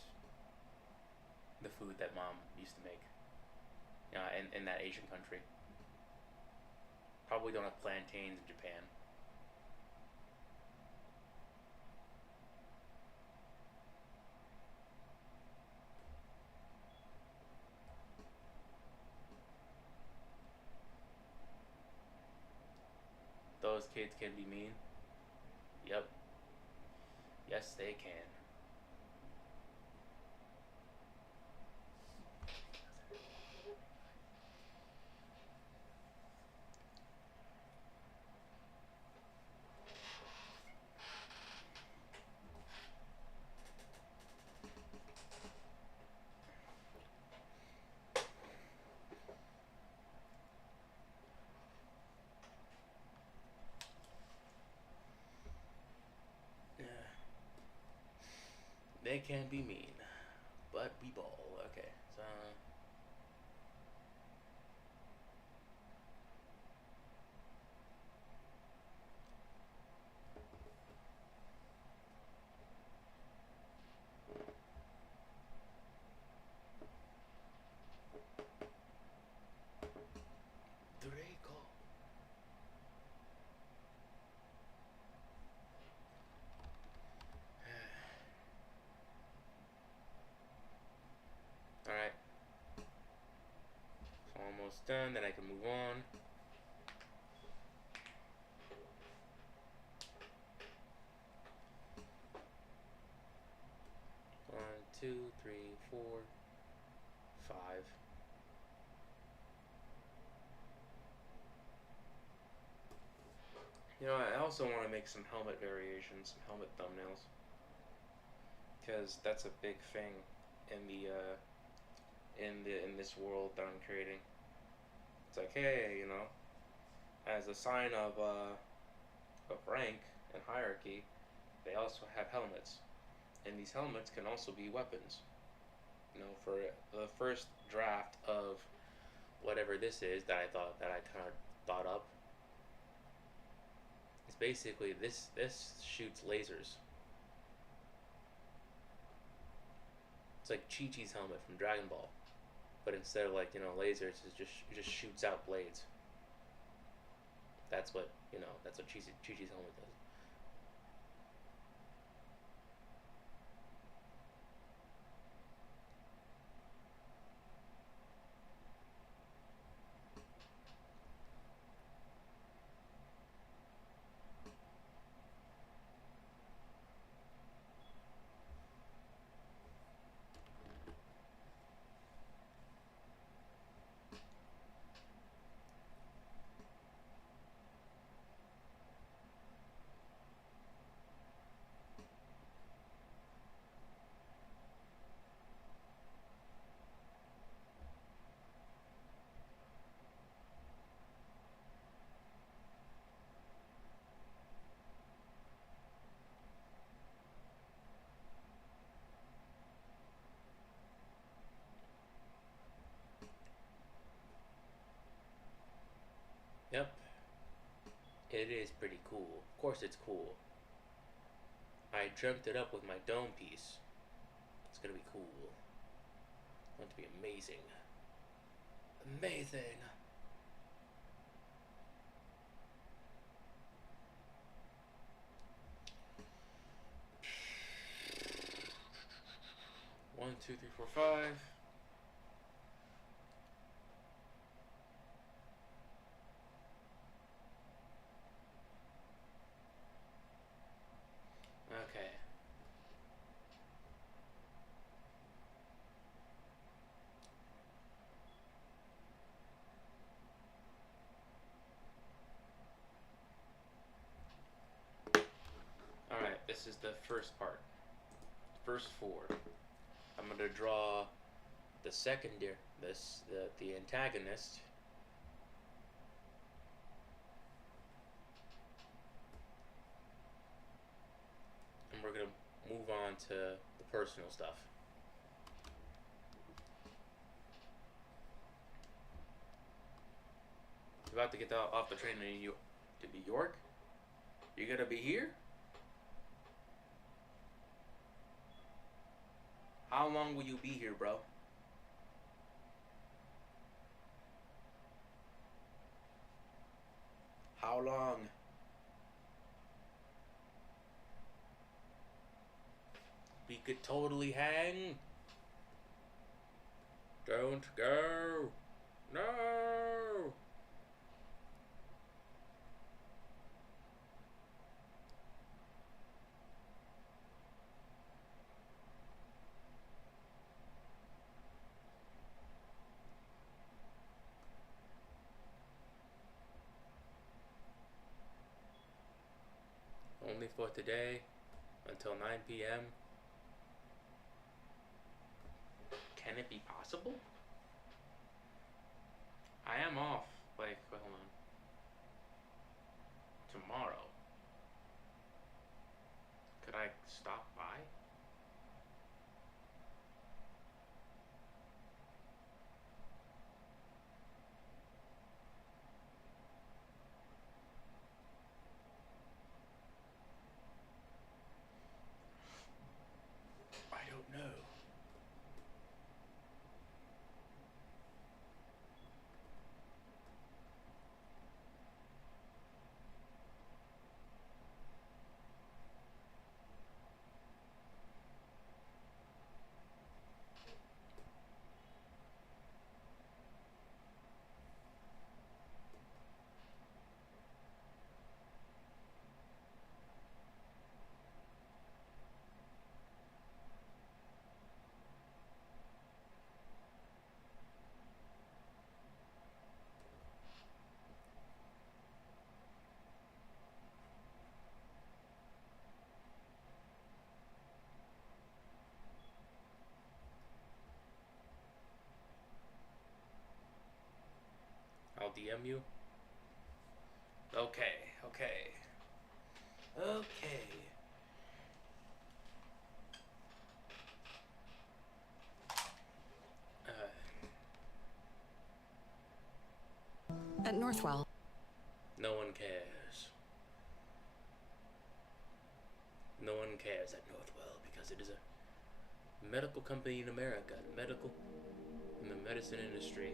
the food that mom used to make. You know, in that Asian country. Probably don't have plantains in Japan. Those kids can be mean. Yep. Yes, they can. Yeah. They can be mean, but we ball. Okay, so Draco. All right, almost done. Then I can move on. One, two, three, four, five. You know, I also want to make some helmet variations, some helmet thumbnails, because that's a big thing in the in this world that I'm creating. It's like, hey, you know, as a sign of rank and hierarchy, they also have helmets, and these helmets can also be weapons. You know, for the first draft of whatever this is that I kind of thought up, it's basically this shoots lasers. It's like Chi Chi's helmet from Dragon Ball, but instead of like lasers, it just shoots out blades. That's what that's what Chi Chi's helmet does. It is pretty cool. Of course it's cool. I dreamt it up with my dome piece. It's gonna be cool. It's going to be amazing. Amazing! One, two, three, four, five. Okay. Alright, this is the first part. First four. I'm gonna draw the secondary, the antagonist. And we're gonna move on to the personal stuff. You're about to get off the train to New York? You're gonna be here? How long will you be here, bro? How long? We could totally hang. Don't go. No. Only for today, until 9 p.m. Can it be possible? I am off. Like, hold on. Tomorrow. Could I stop by? I don't know. I'll DM you. Okay, okay. Okay. At Northwell. No one cares. No one cares at Northwell because it is a medical company in America. Medical in the medicine industry.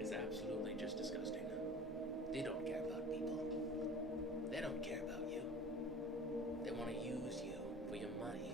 Is absolutely just disgusting. They don't care about people. They don't care about you. They want to use you for your money.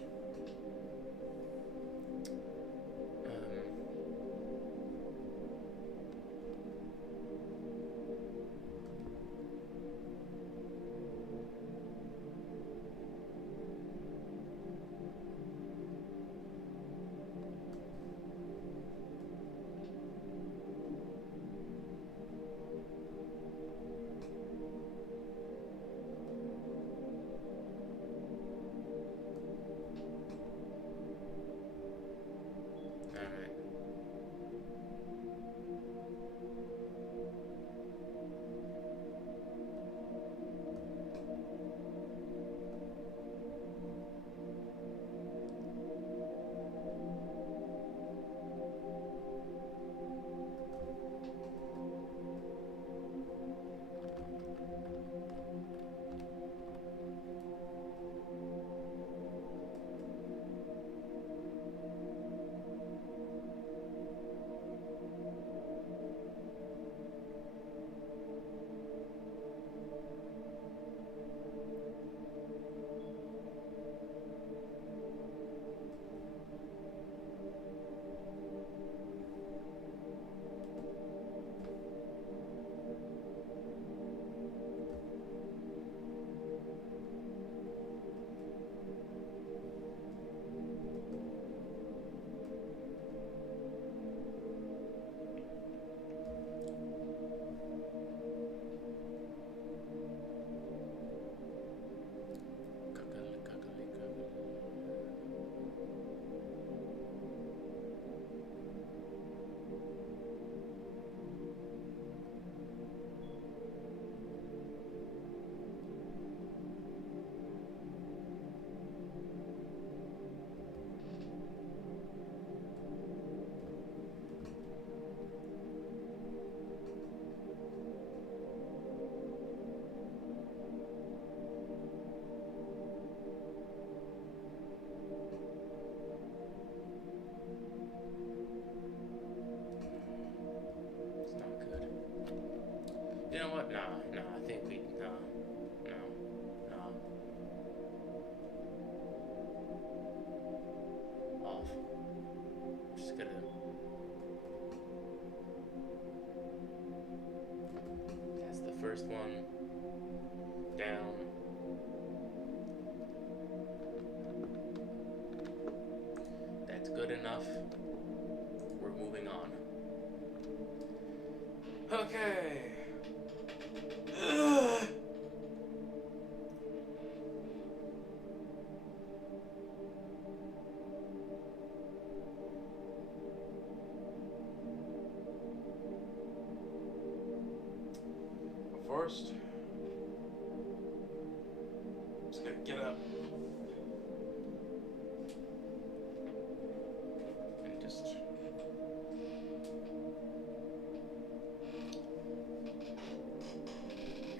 gonna. That's the first one. Down. That's good enough. We're moving on. Okay. Ugh. First, I'm just gonna get up and just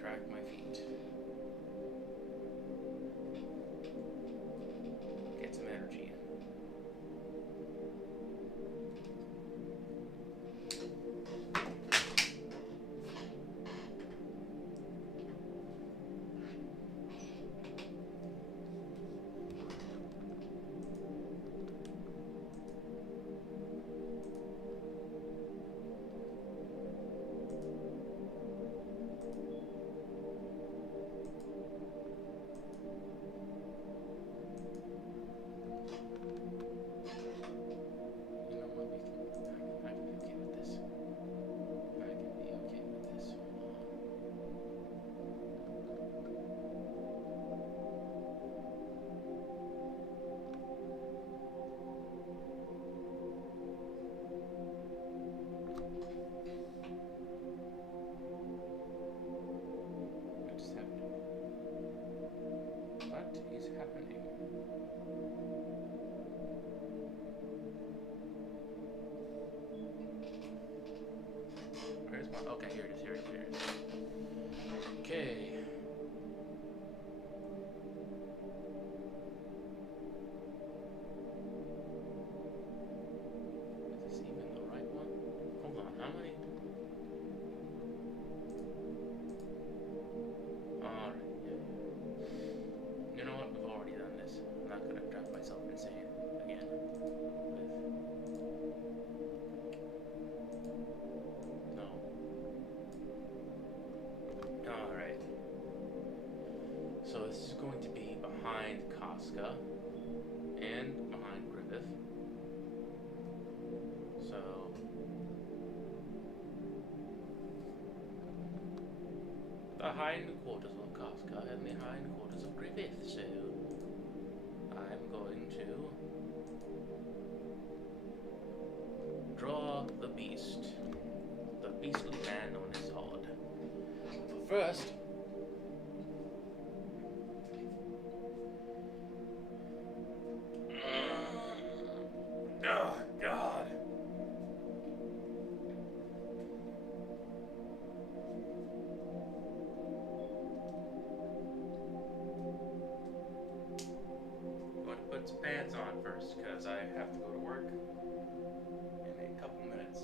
track my feet. Get some energy in. You know what? I can be okay with this. I can be okay with this. What is happening? What is happening? Where's my? Okay, here it is. Here it is. Here it is. Okay. Is this even the right one? Hold on. How many? All right. Yeah. You know what? We've already done this. I'm not gonna drive myself insane again. No. All right. So this is going to be behind Casca and behind Griffith. So the hindquarters of Casca and the hindquarters of Griffith. So I'm going to draw the beast, the beastly man on his sword. But first, oh God. Going to put some pants on first because I have to go to work in a couple minutes.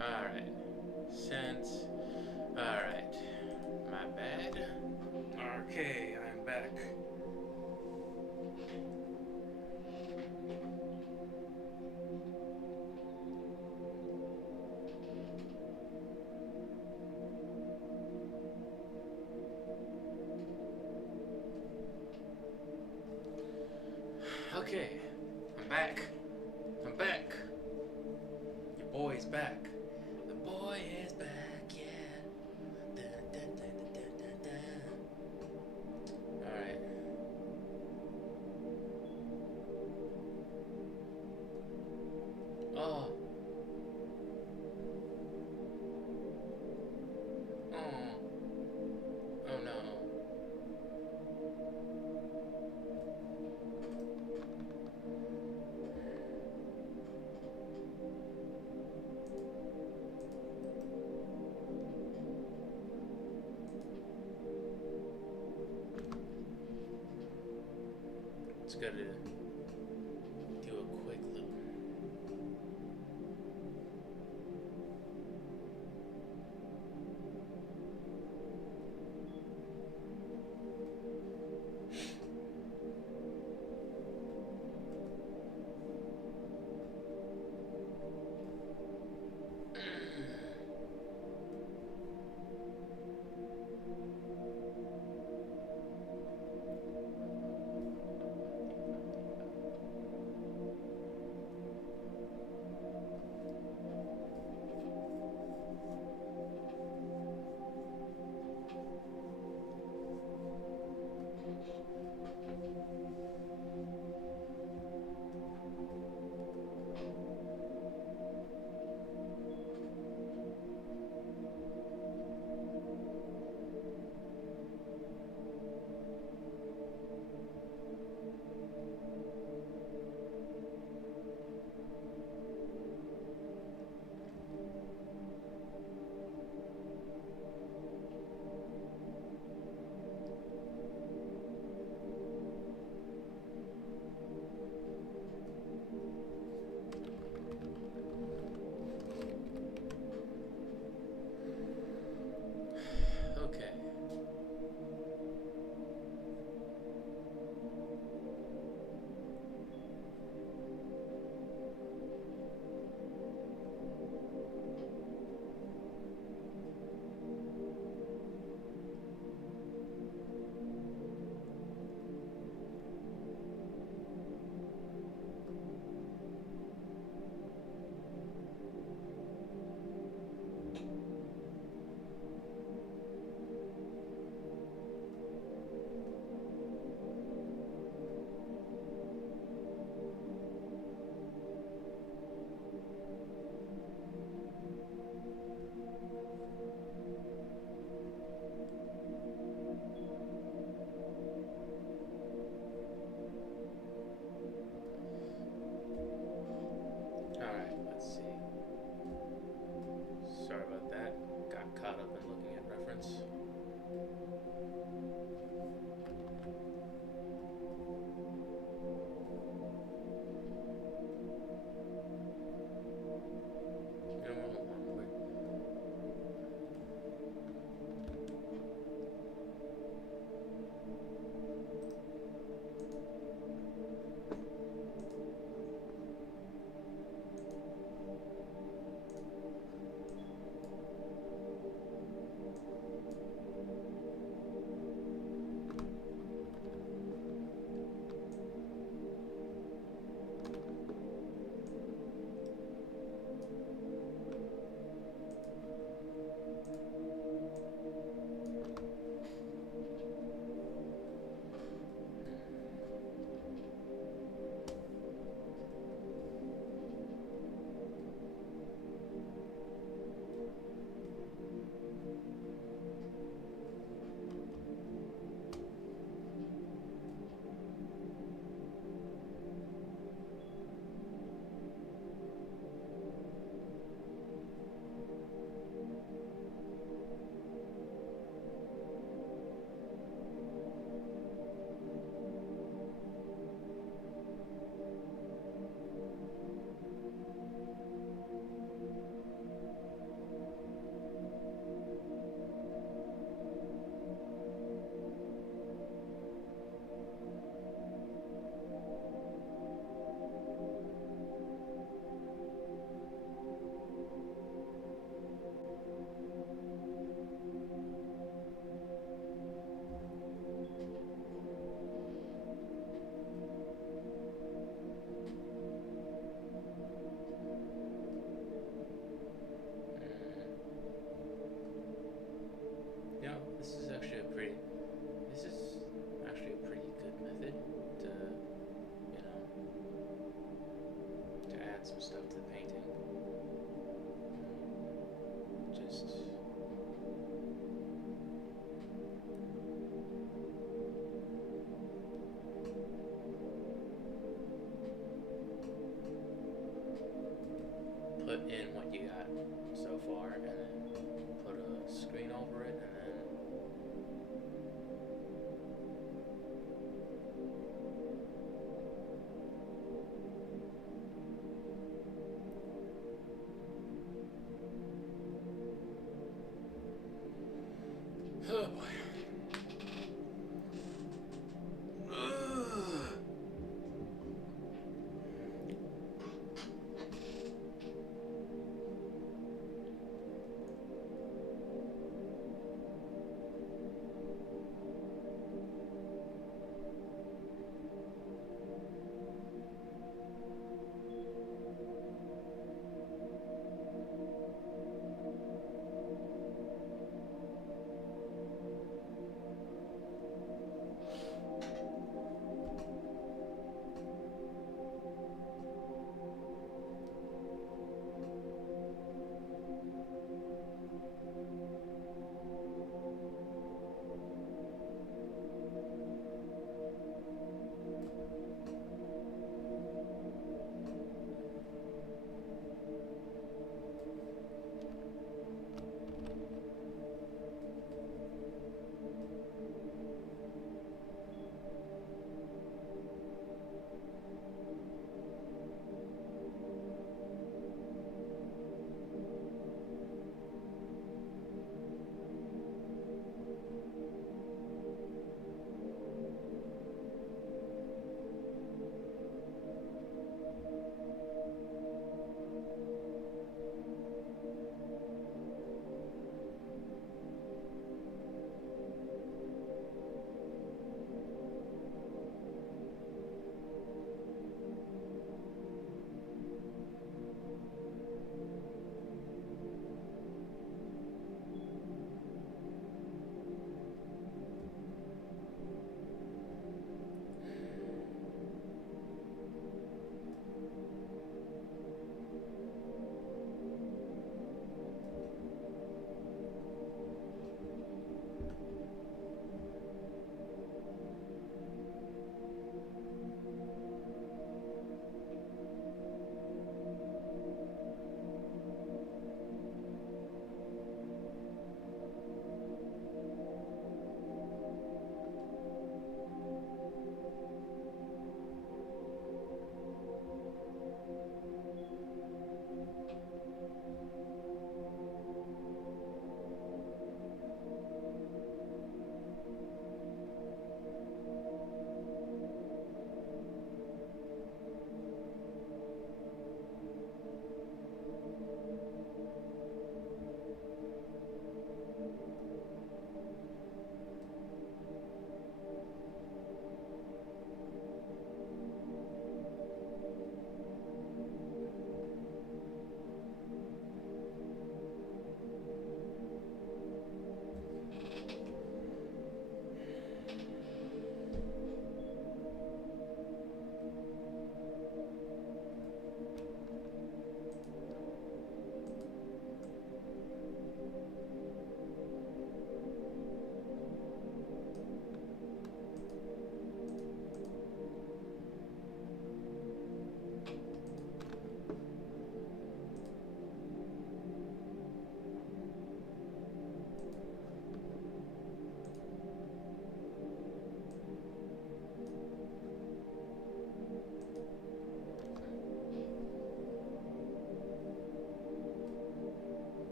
Alright. Since. Alright. My bad. Okay, I'm back. Okay, I'm back. I'm back. Your boy's back. The boy is back, yeah. Dun, dun, dun, dun, dun, dun. Alright. Oh. Oh. Oh no. It's gotta do a quick loop. just put in what you got so far and then put a screen over it and then oh boy.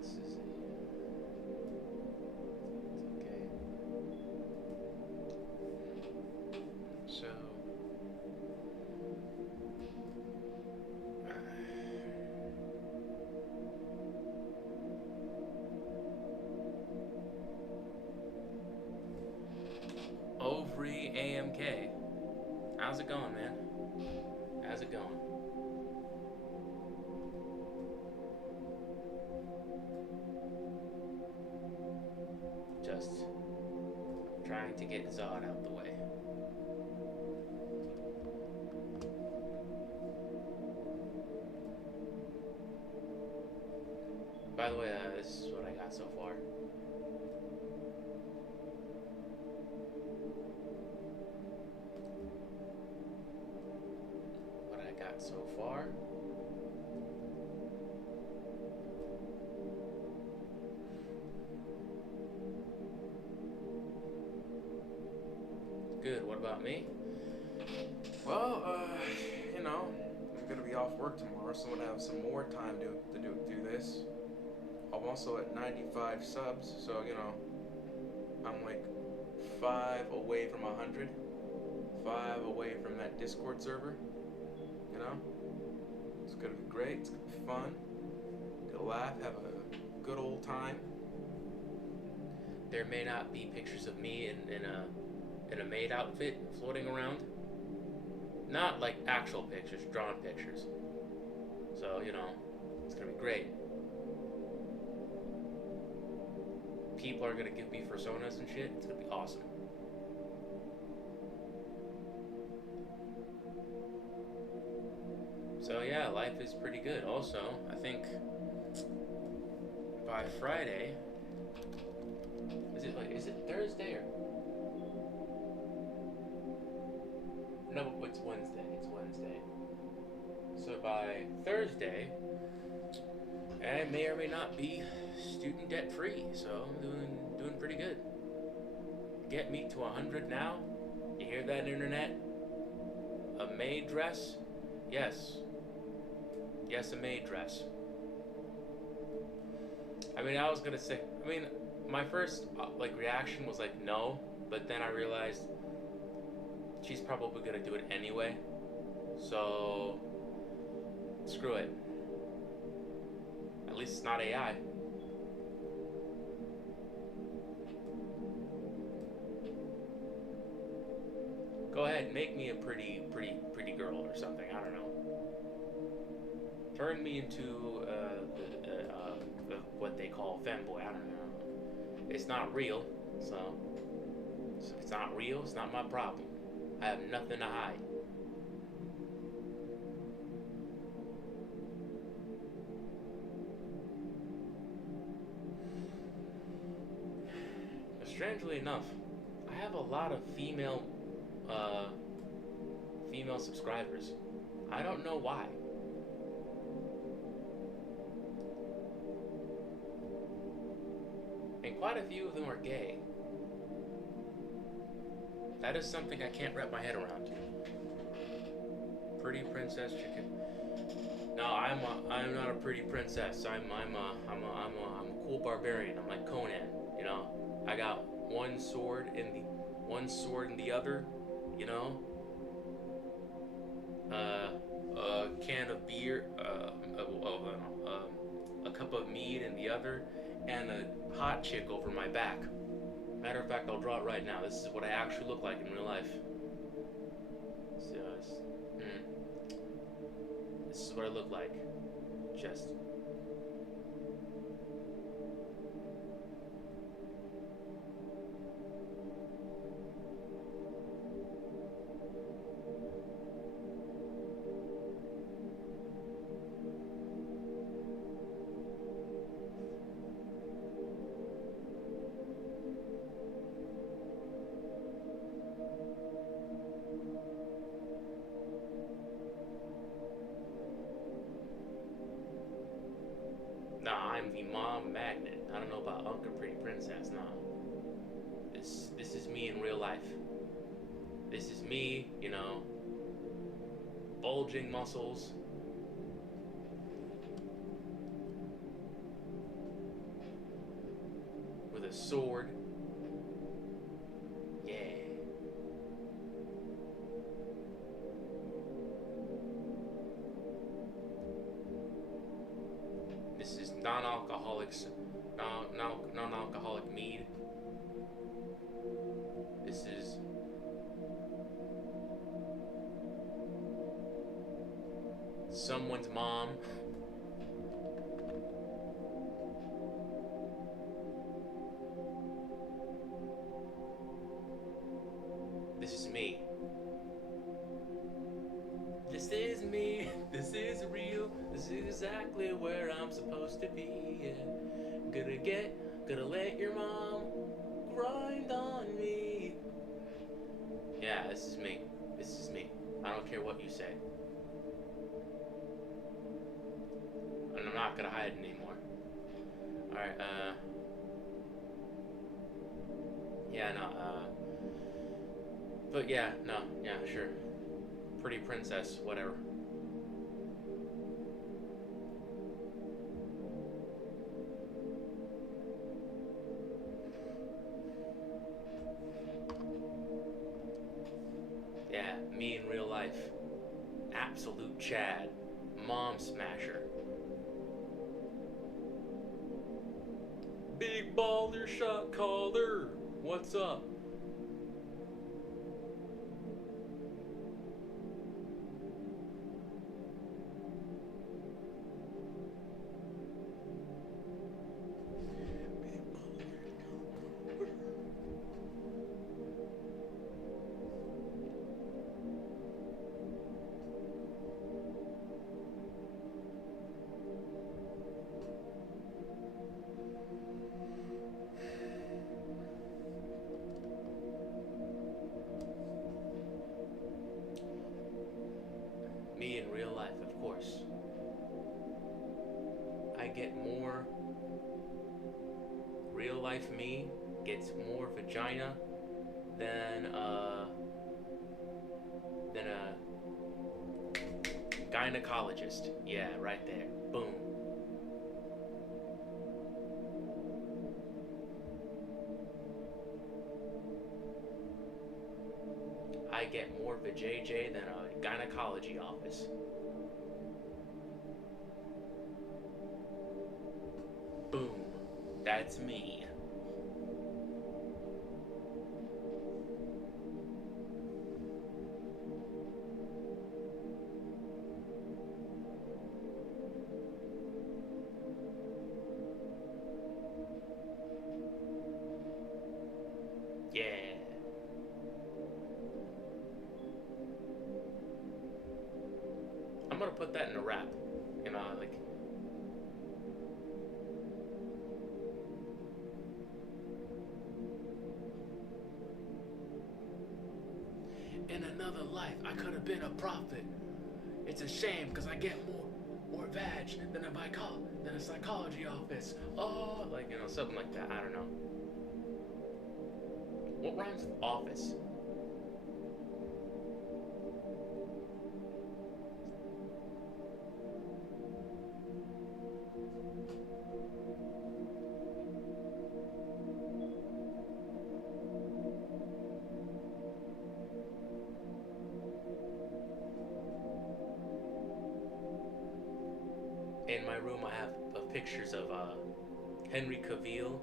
this is a. Okay. So. Ovary AMK. How's it going, man? How's it going? Just trying to get Zod out the way. By the way, this is what I got so far. What I got so far. Good. What about me? Well, you know, I'm gonna be off work tomorrow, so I'm gonna have some more time to do this. I'm also at 95 subs, so you know, I'm like 5 away from 100, 5 away from that Discord server. You know, it's gonna be great. It's gonna be fun. Gonna laugh, have a good old time. There may not be pictures of me in a maid outfit floating around. Not like actual pictures, drawn pictures. So, you know, it's gonna be great. People are gonna give me personas and shit. It's gonna be awesome. So yeah, life is pretty good. Also, I think by Friday, is it Thursday or no? It's Wednesday. It's Wednesday. So by Thursday, I may or may not be student debt free. So I'm doing pretty good. Get me to 100 now. You hear that, internet? A maid dress? Yes. Yes, a maid dress. I mean, I was gonna say. I mean, my first reaction was like no, but then I realized she's probably gonna do it anyway. So screw it. At least it's not AI. Go ahead, make me a pretty girl or something. I don't know. Turn me into what they call femboy. I don't know. It's not real, so if it's not real, it's not my problem. I have nothing to hide. But strangely enough, I have a lot of female subscribers. I don't know why. And quite a few of them are gay. That is something I can't wrap my head around. Pretty princess chicken. No, I'm not a pretty princess. I'm a cool barbarian. I'm like Conan. You know, I got one sword in the other. You know, a can of beer, a cup of mead in the other, and a hot chick over my back. Matter of fact, I'll draw it right now. This is what I actually look like in real life. This is what I look like. Just. Nah, I'm the mom magnet. I don't know about Uncle Pretty Princess, nah. This is me in real life. This is me, you know, bulging muscles. sword. Yeah. This is non-alcoholic mead. This is someone's mom. This is me. This is me. This is real. This is exactly where I'm supposed to be. Yeah. Gonna let your mom grind on me. Yeah, this is me. This is me. I don't care what you say. And I'm not gonna hide anymore. Alright, yeah, no, but yeah, no, yeah, sure. Pretty princess, whatever. Yeah, me in real life. Absolute Chad. Mom smasher. Big baller shot caller. What's up? Me in real life, of course. I get more. Real life me gets more vagina than a gynecologist. Yeah, right there. Boom. I get more vajayjay than a gynecology office. Boom. That's me. Yeah. I'm gonna put that in a rap. You know, like. In another life, I could have been a prophet. It's a shame because I get more vag than a psychology office. Oh, like, you know, something like that. I don't know. What rhymes with office? In my room, I have pictures of Henry Cavill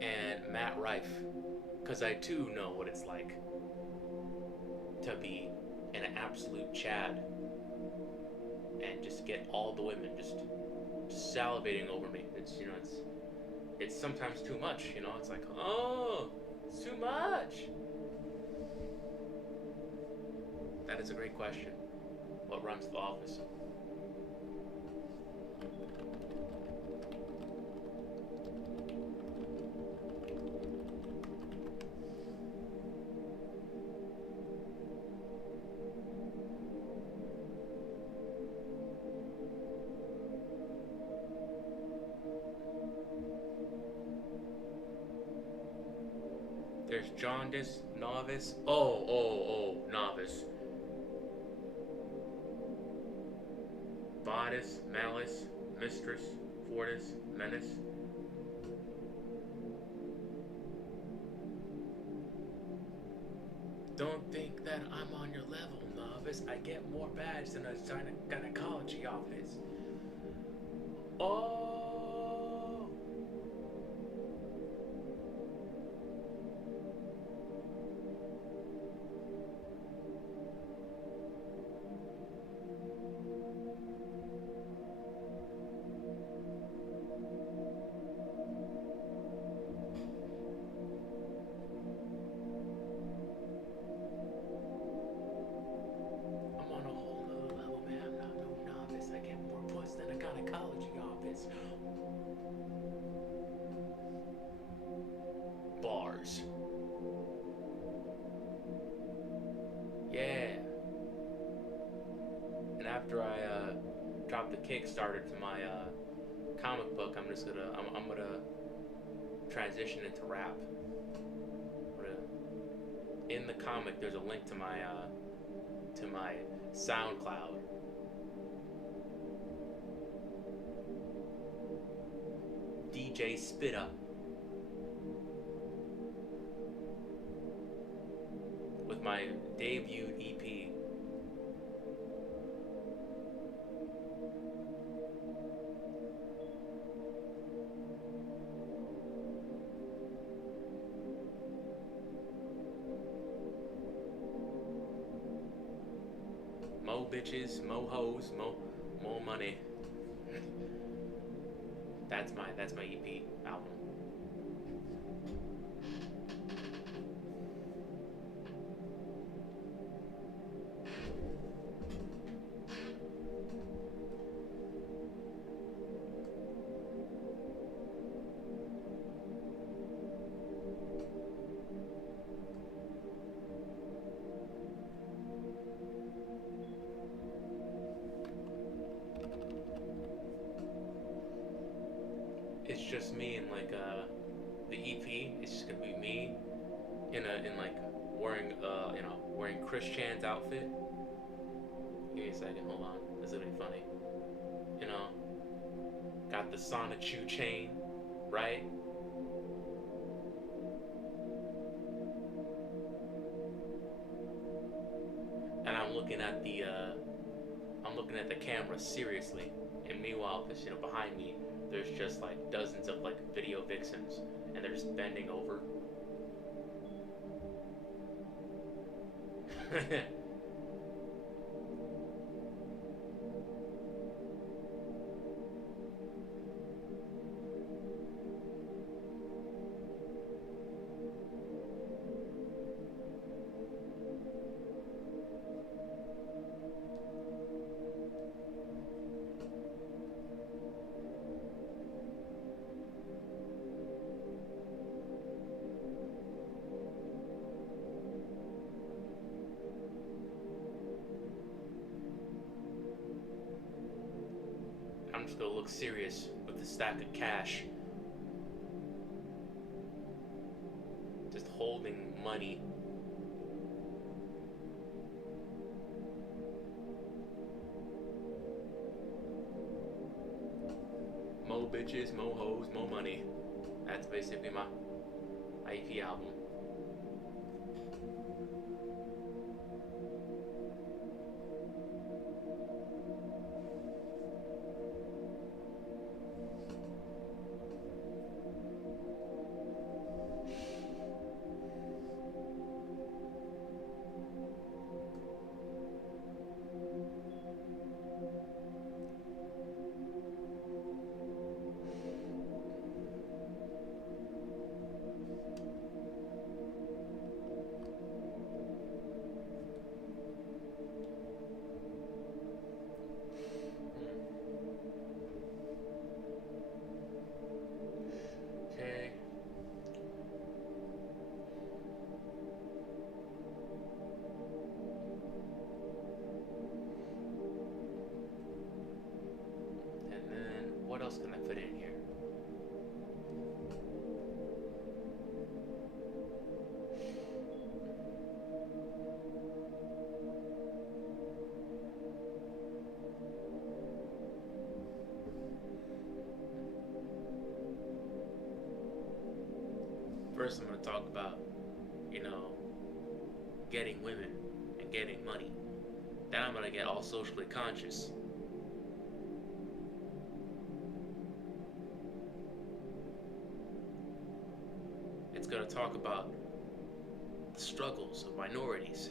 and Matt Rife, because I too know what it's like to be an absolute Chad and just get all the women just salivating over me. It's, you know, it's sometimes too much. You know, it's like, oh, it's too much. That is a great question. What runs the office? There's jaundice, novice. Oh, novice. Bodice, malice, mistress, fortis, menace. office, I get more badge than a gynecology office. Oh. I'm on a whole nother level, man. I'm not no novice. I get more puss than a gynecology office. Bars. Yeah. And after I drop the Kickstarter to my comic book, I'm gonna transition into rap. In the comic, there's a link to my SoundCloud. DJ Spitta. With my debut EP. Mo bitches, mo hoes, more money. That's my EP album. It's just me and like the EP. It's just gonna be me in like wearing wearing Chris Chan's outfit. Give me a second, hold on. This is gonna be funny. You know, got the Sonichu chain, right? And I'm looking at the camera seriously. And meanwhile, because behind me, there's just like dozens of like video vixens, and they're just bending over. I'm just gonna look serious with the stack of cash. Just holding money. Mo bitches, mo hoes, mo money. That's basically my EP album. What else can I put in here? First, I'm going to talk about, getting women and getting money. Then I'm gonna get all socially conscious. It's gonna talk about the struggles of minorities.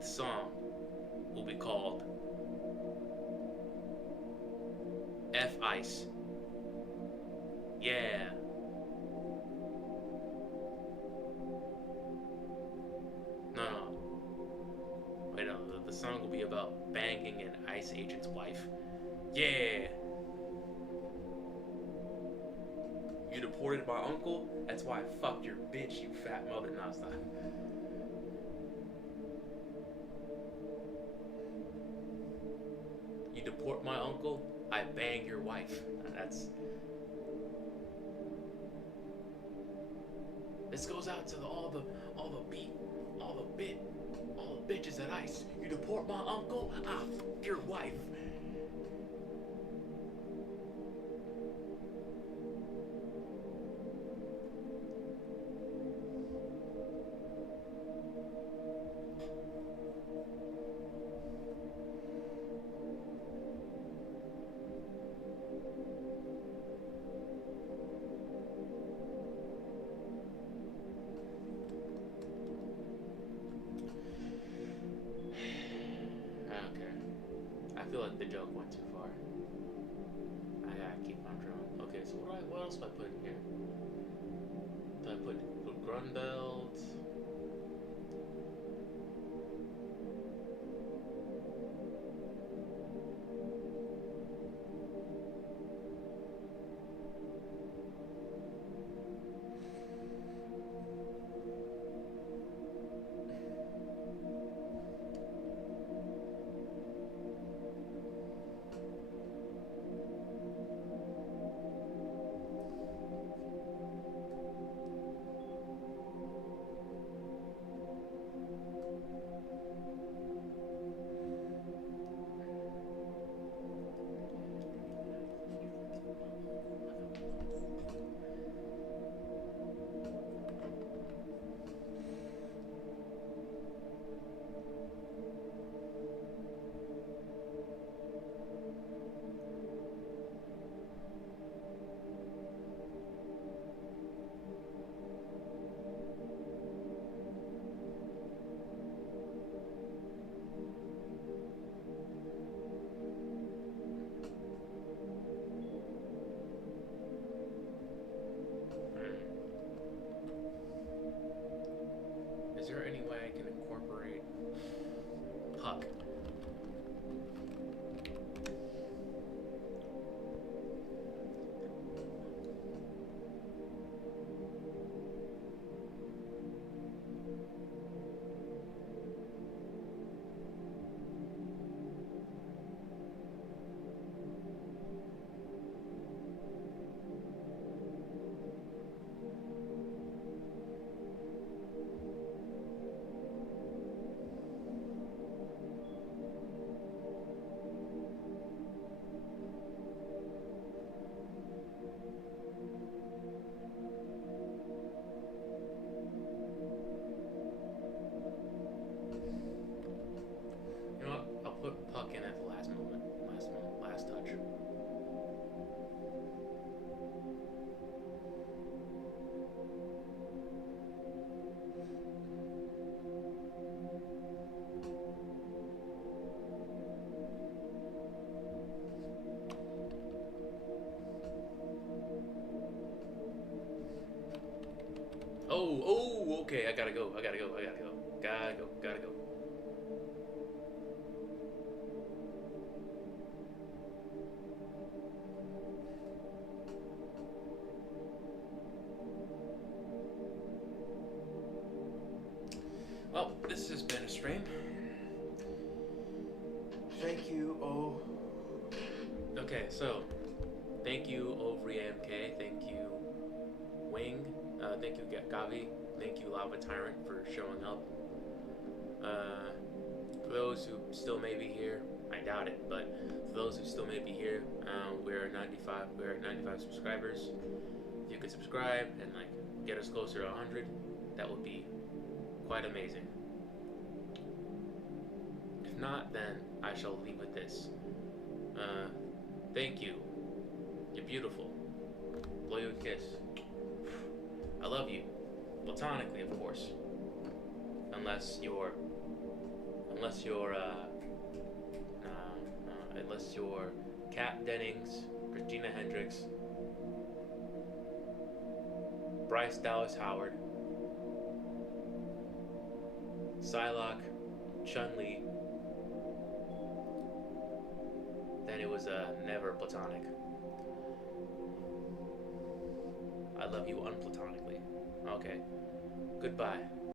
The song will be called F Ice. Yeah. No, no. Wait, no. The song will be about banging an ICE agent's wife. Yeah. You deported my uncle? That's why I fucked your bitch, you fat mother. Nah, stop. You deport my uncle? I bang your wife. That's. This goes out to all the bitches at ICE. You deport my uncle? Ah, fuck your wife. Okay. I feel like the joke went too far. I gotta keep on drawing. Okay, so what else do I put in here? Do I put Grunbelt? Is there any way I can incorporate Puck? You know what? I'll put Puck in at the last moment. Last touch. Oh, okay. I gotta go. Gotta go. Well, this has been a stream. Thank you, oh. Okay, so thank you, Ovry MK. Thank you, Wing. Thank you, Gavi. Thank you, Lava Tyrant, for showing up. For those who still may be here, I doubt it. But for those who still may be here, we're at 95. We're at 95 subscribers. If you could subscribe and like get us closer to 100, that would be quite amazing. If not, then I shall leave with this. Thank you. You're beautiful. Blow you a kiss. I love you. Platonically, of course. Unless you're Kat Dennings, Christina Hendricks, Bryce Dallas Howard, Psylocke, Chun-Li, then it was never platonic. I love you unplatonically. Okay. Goodbye.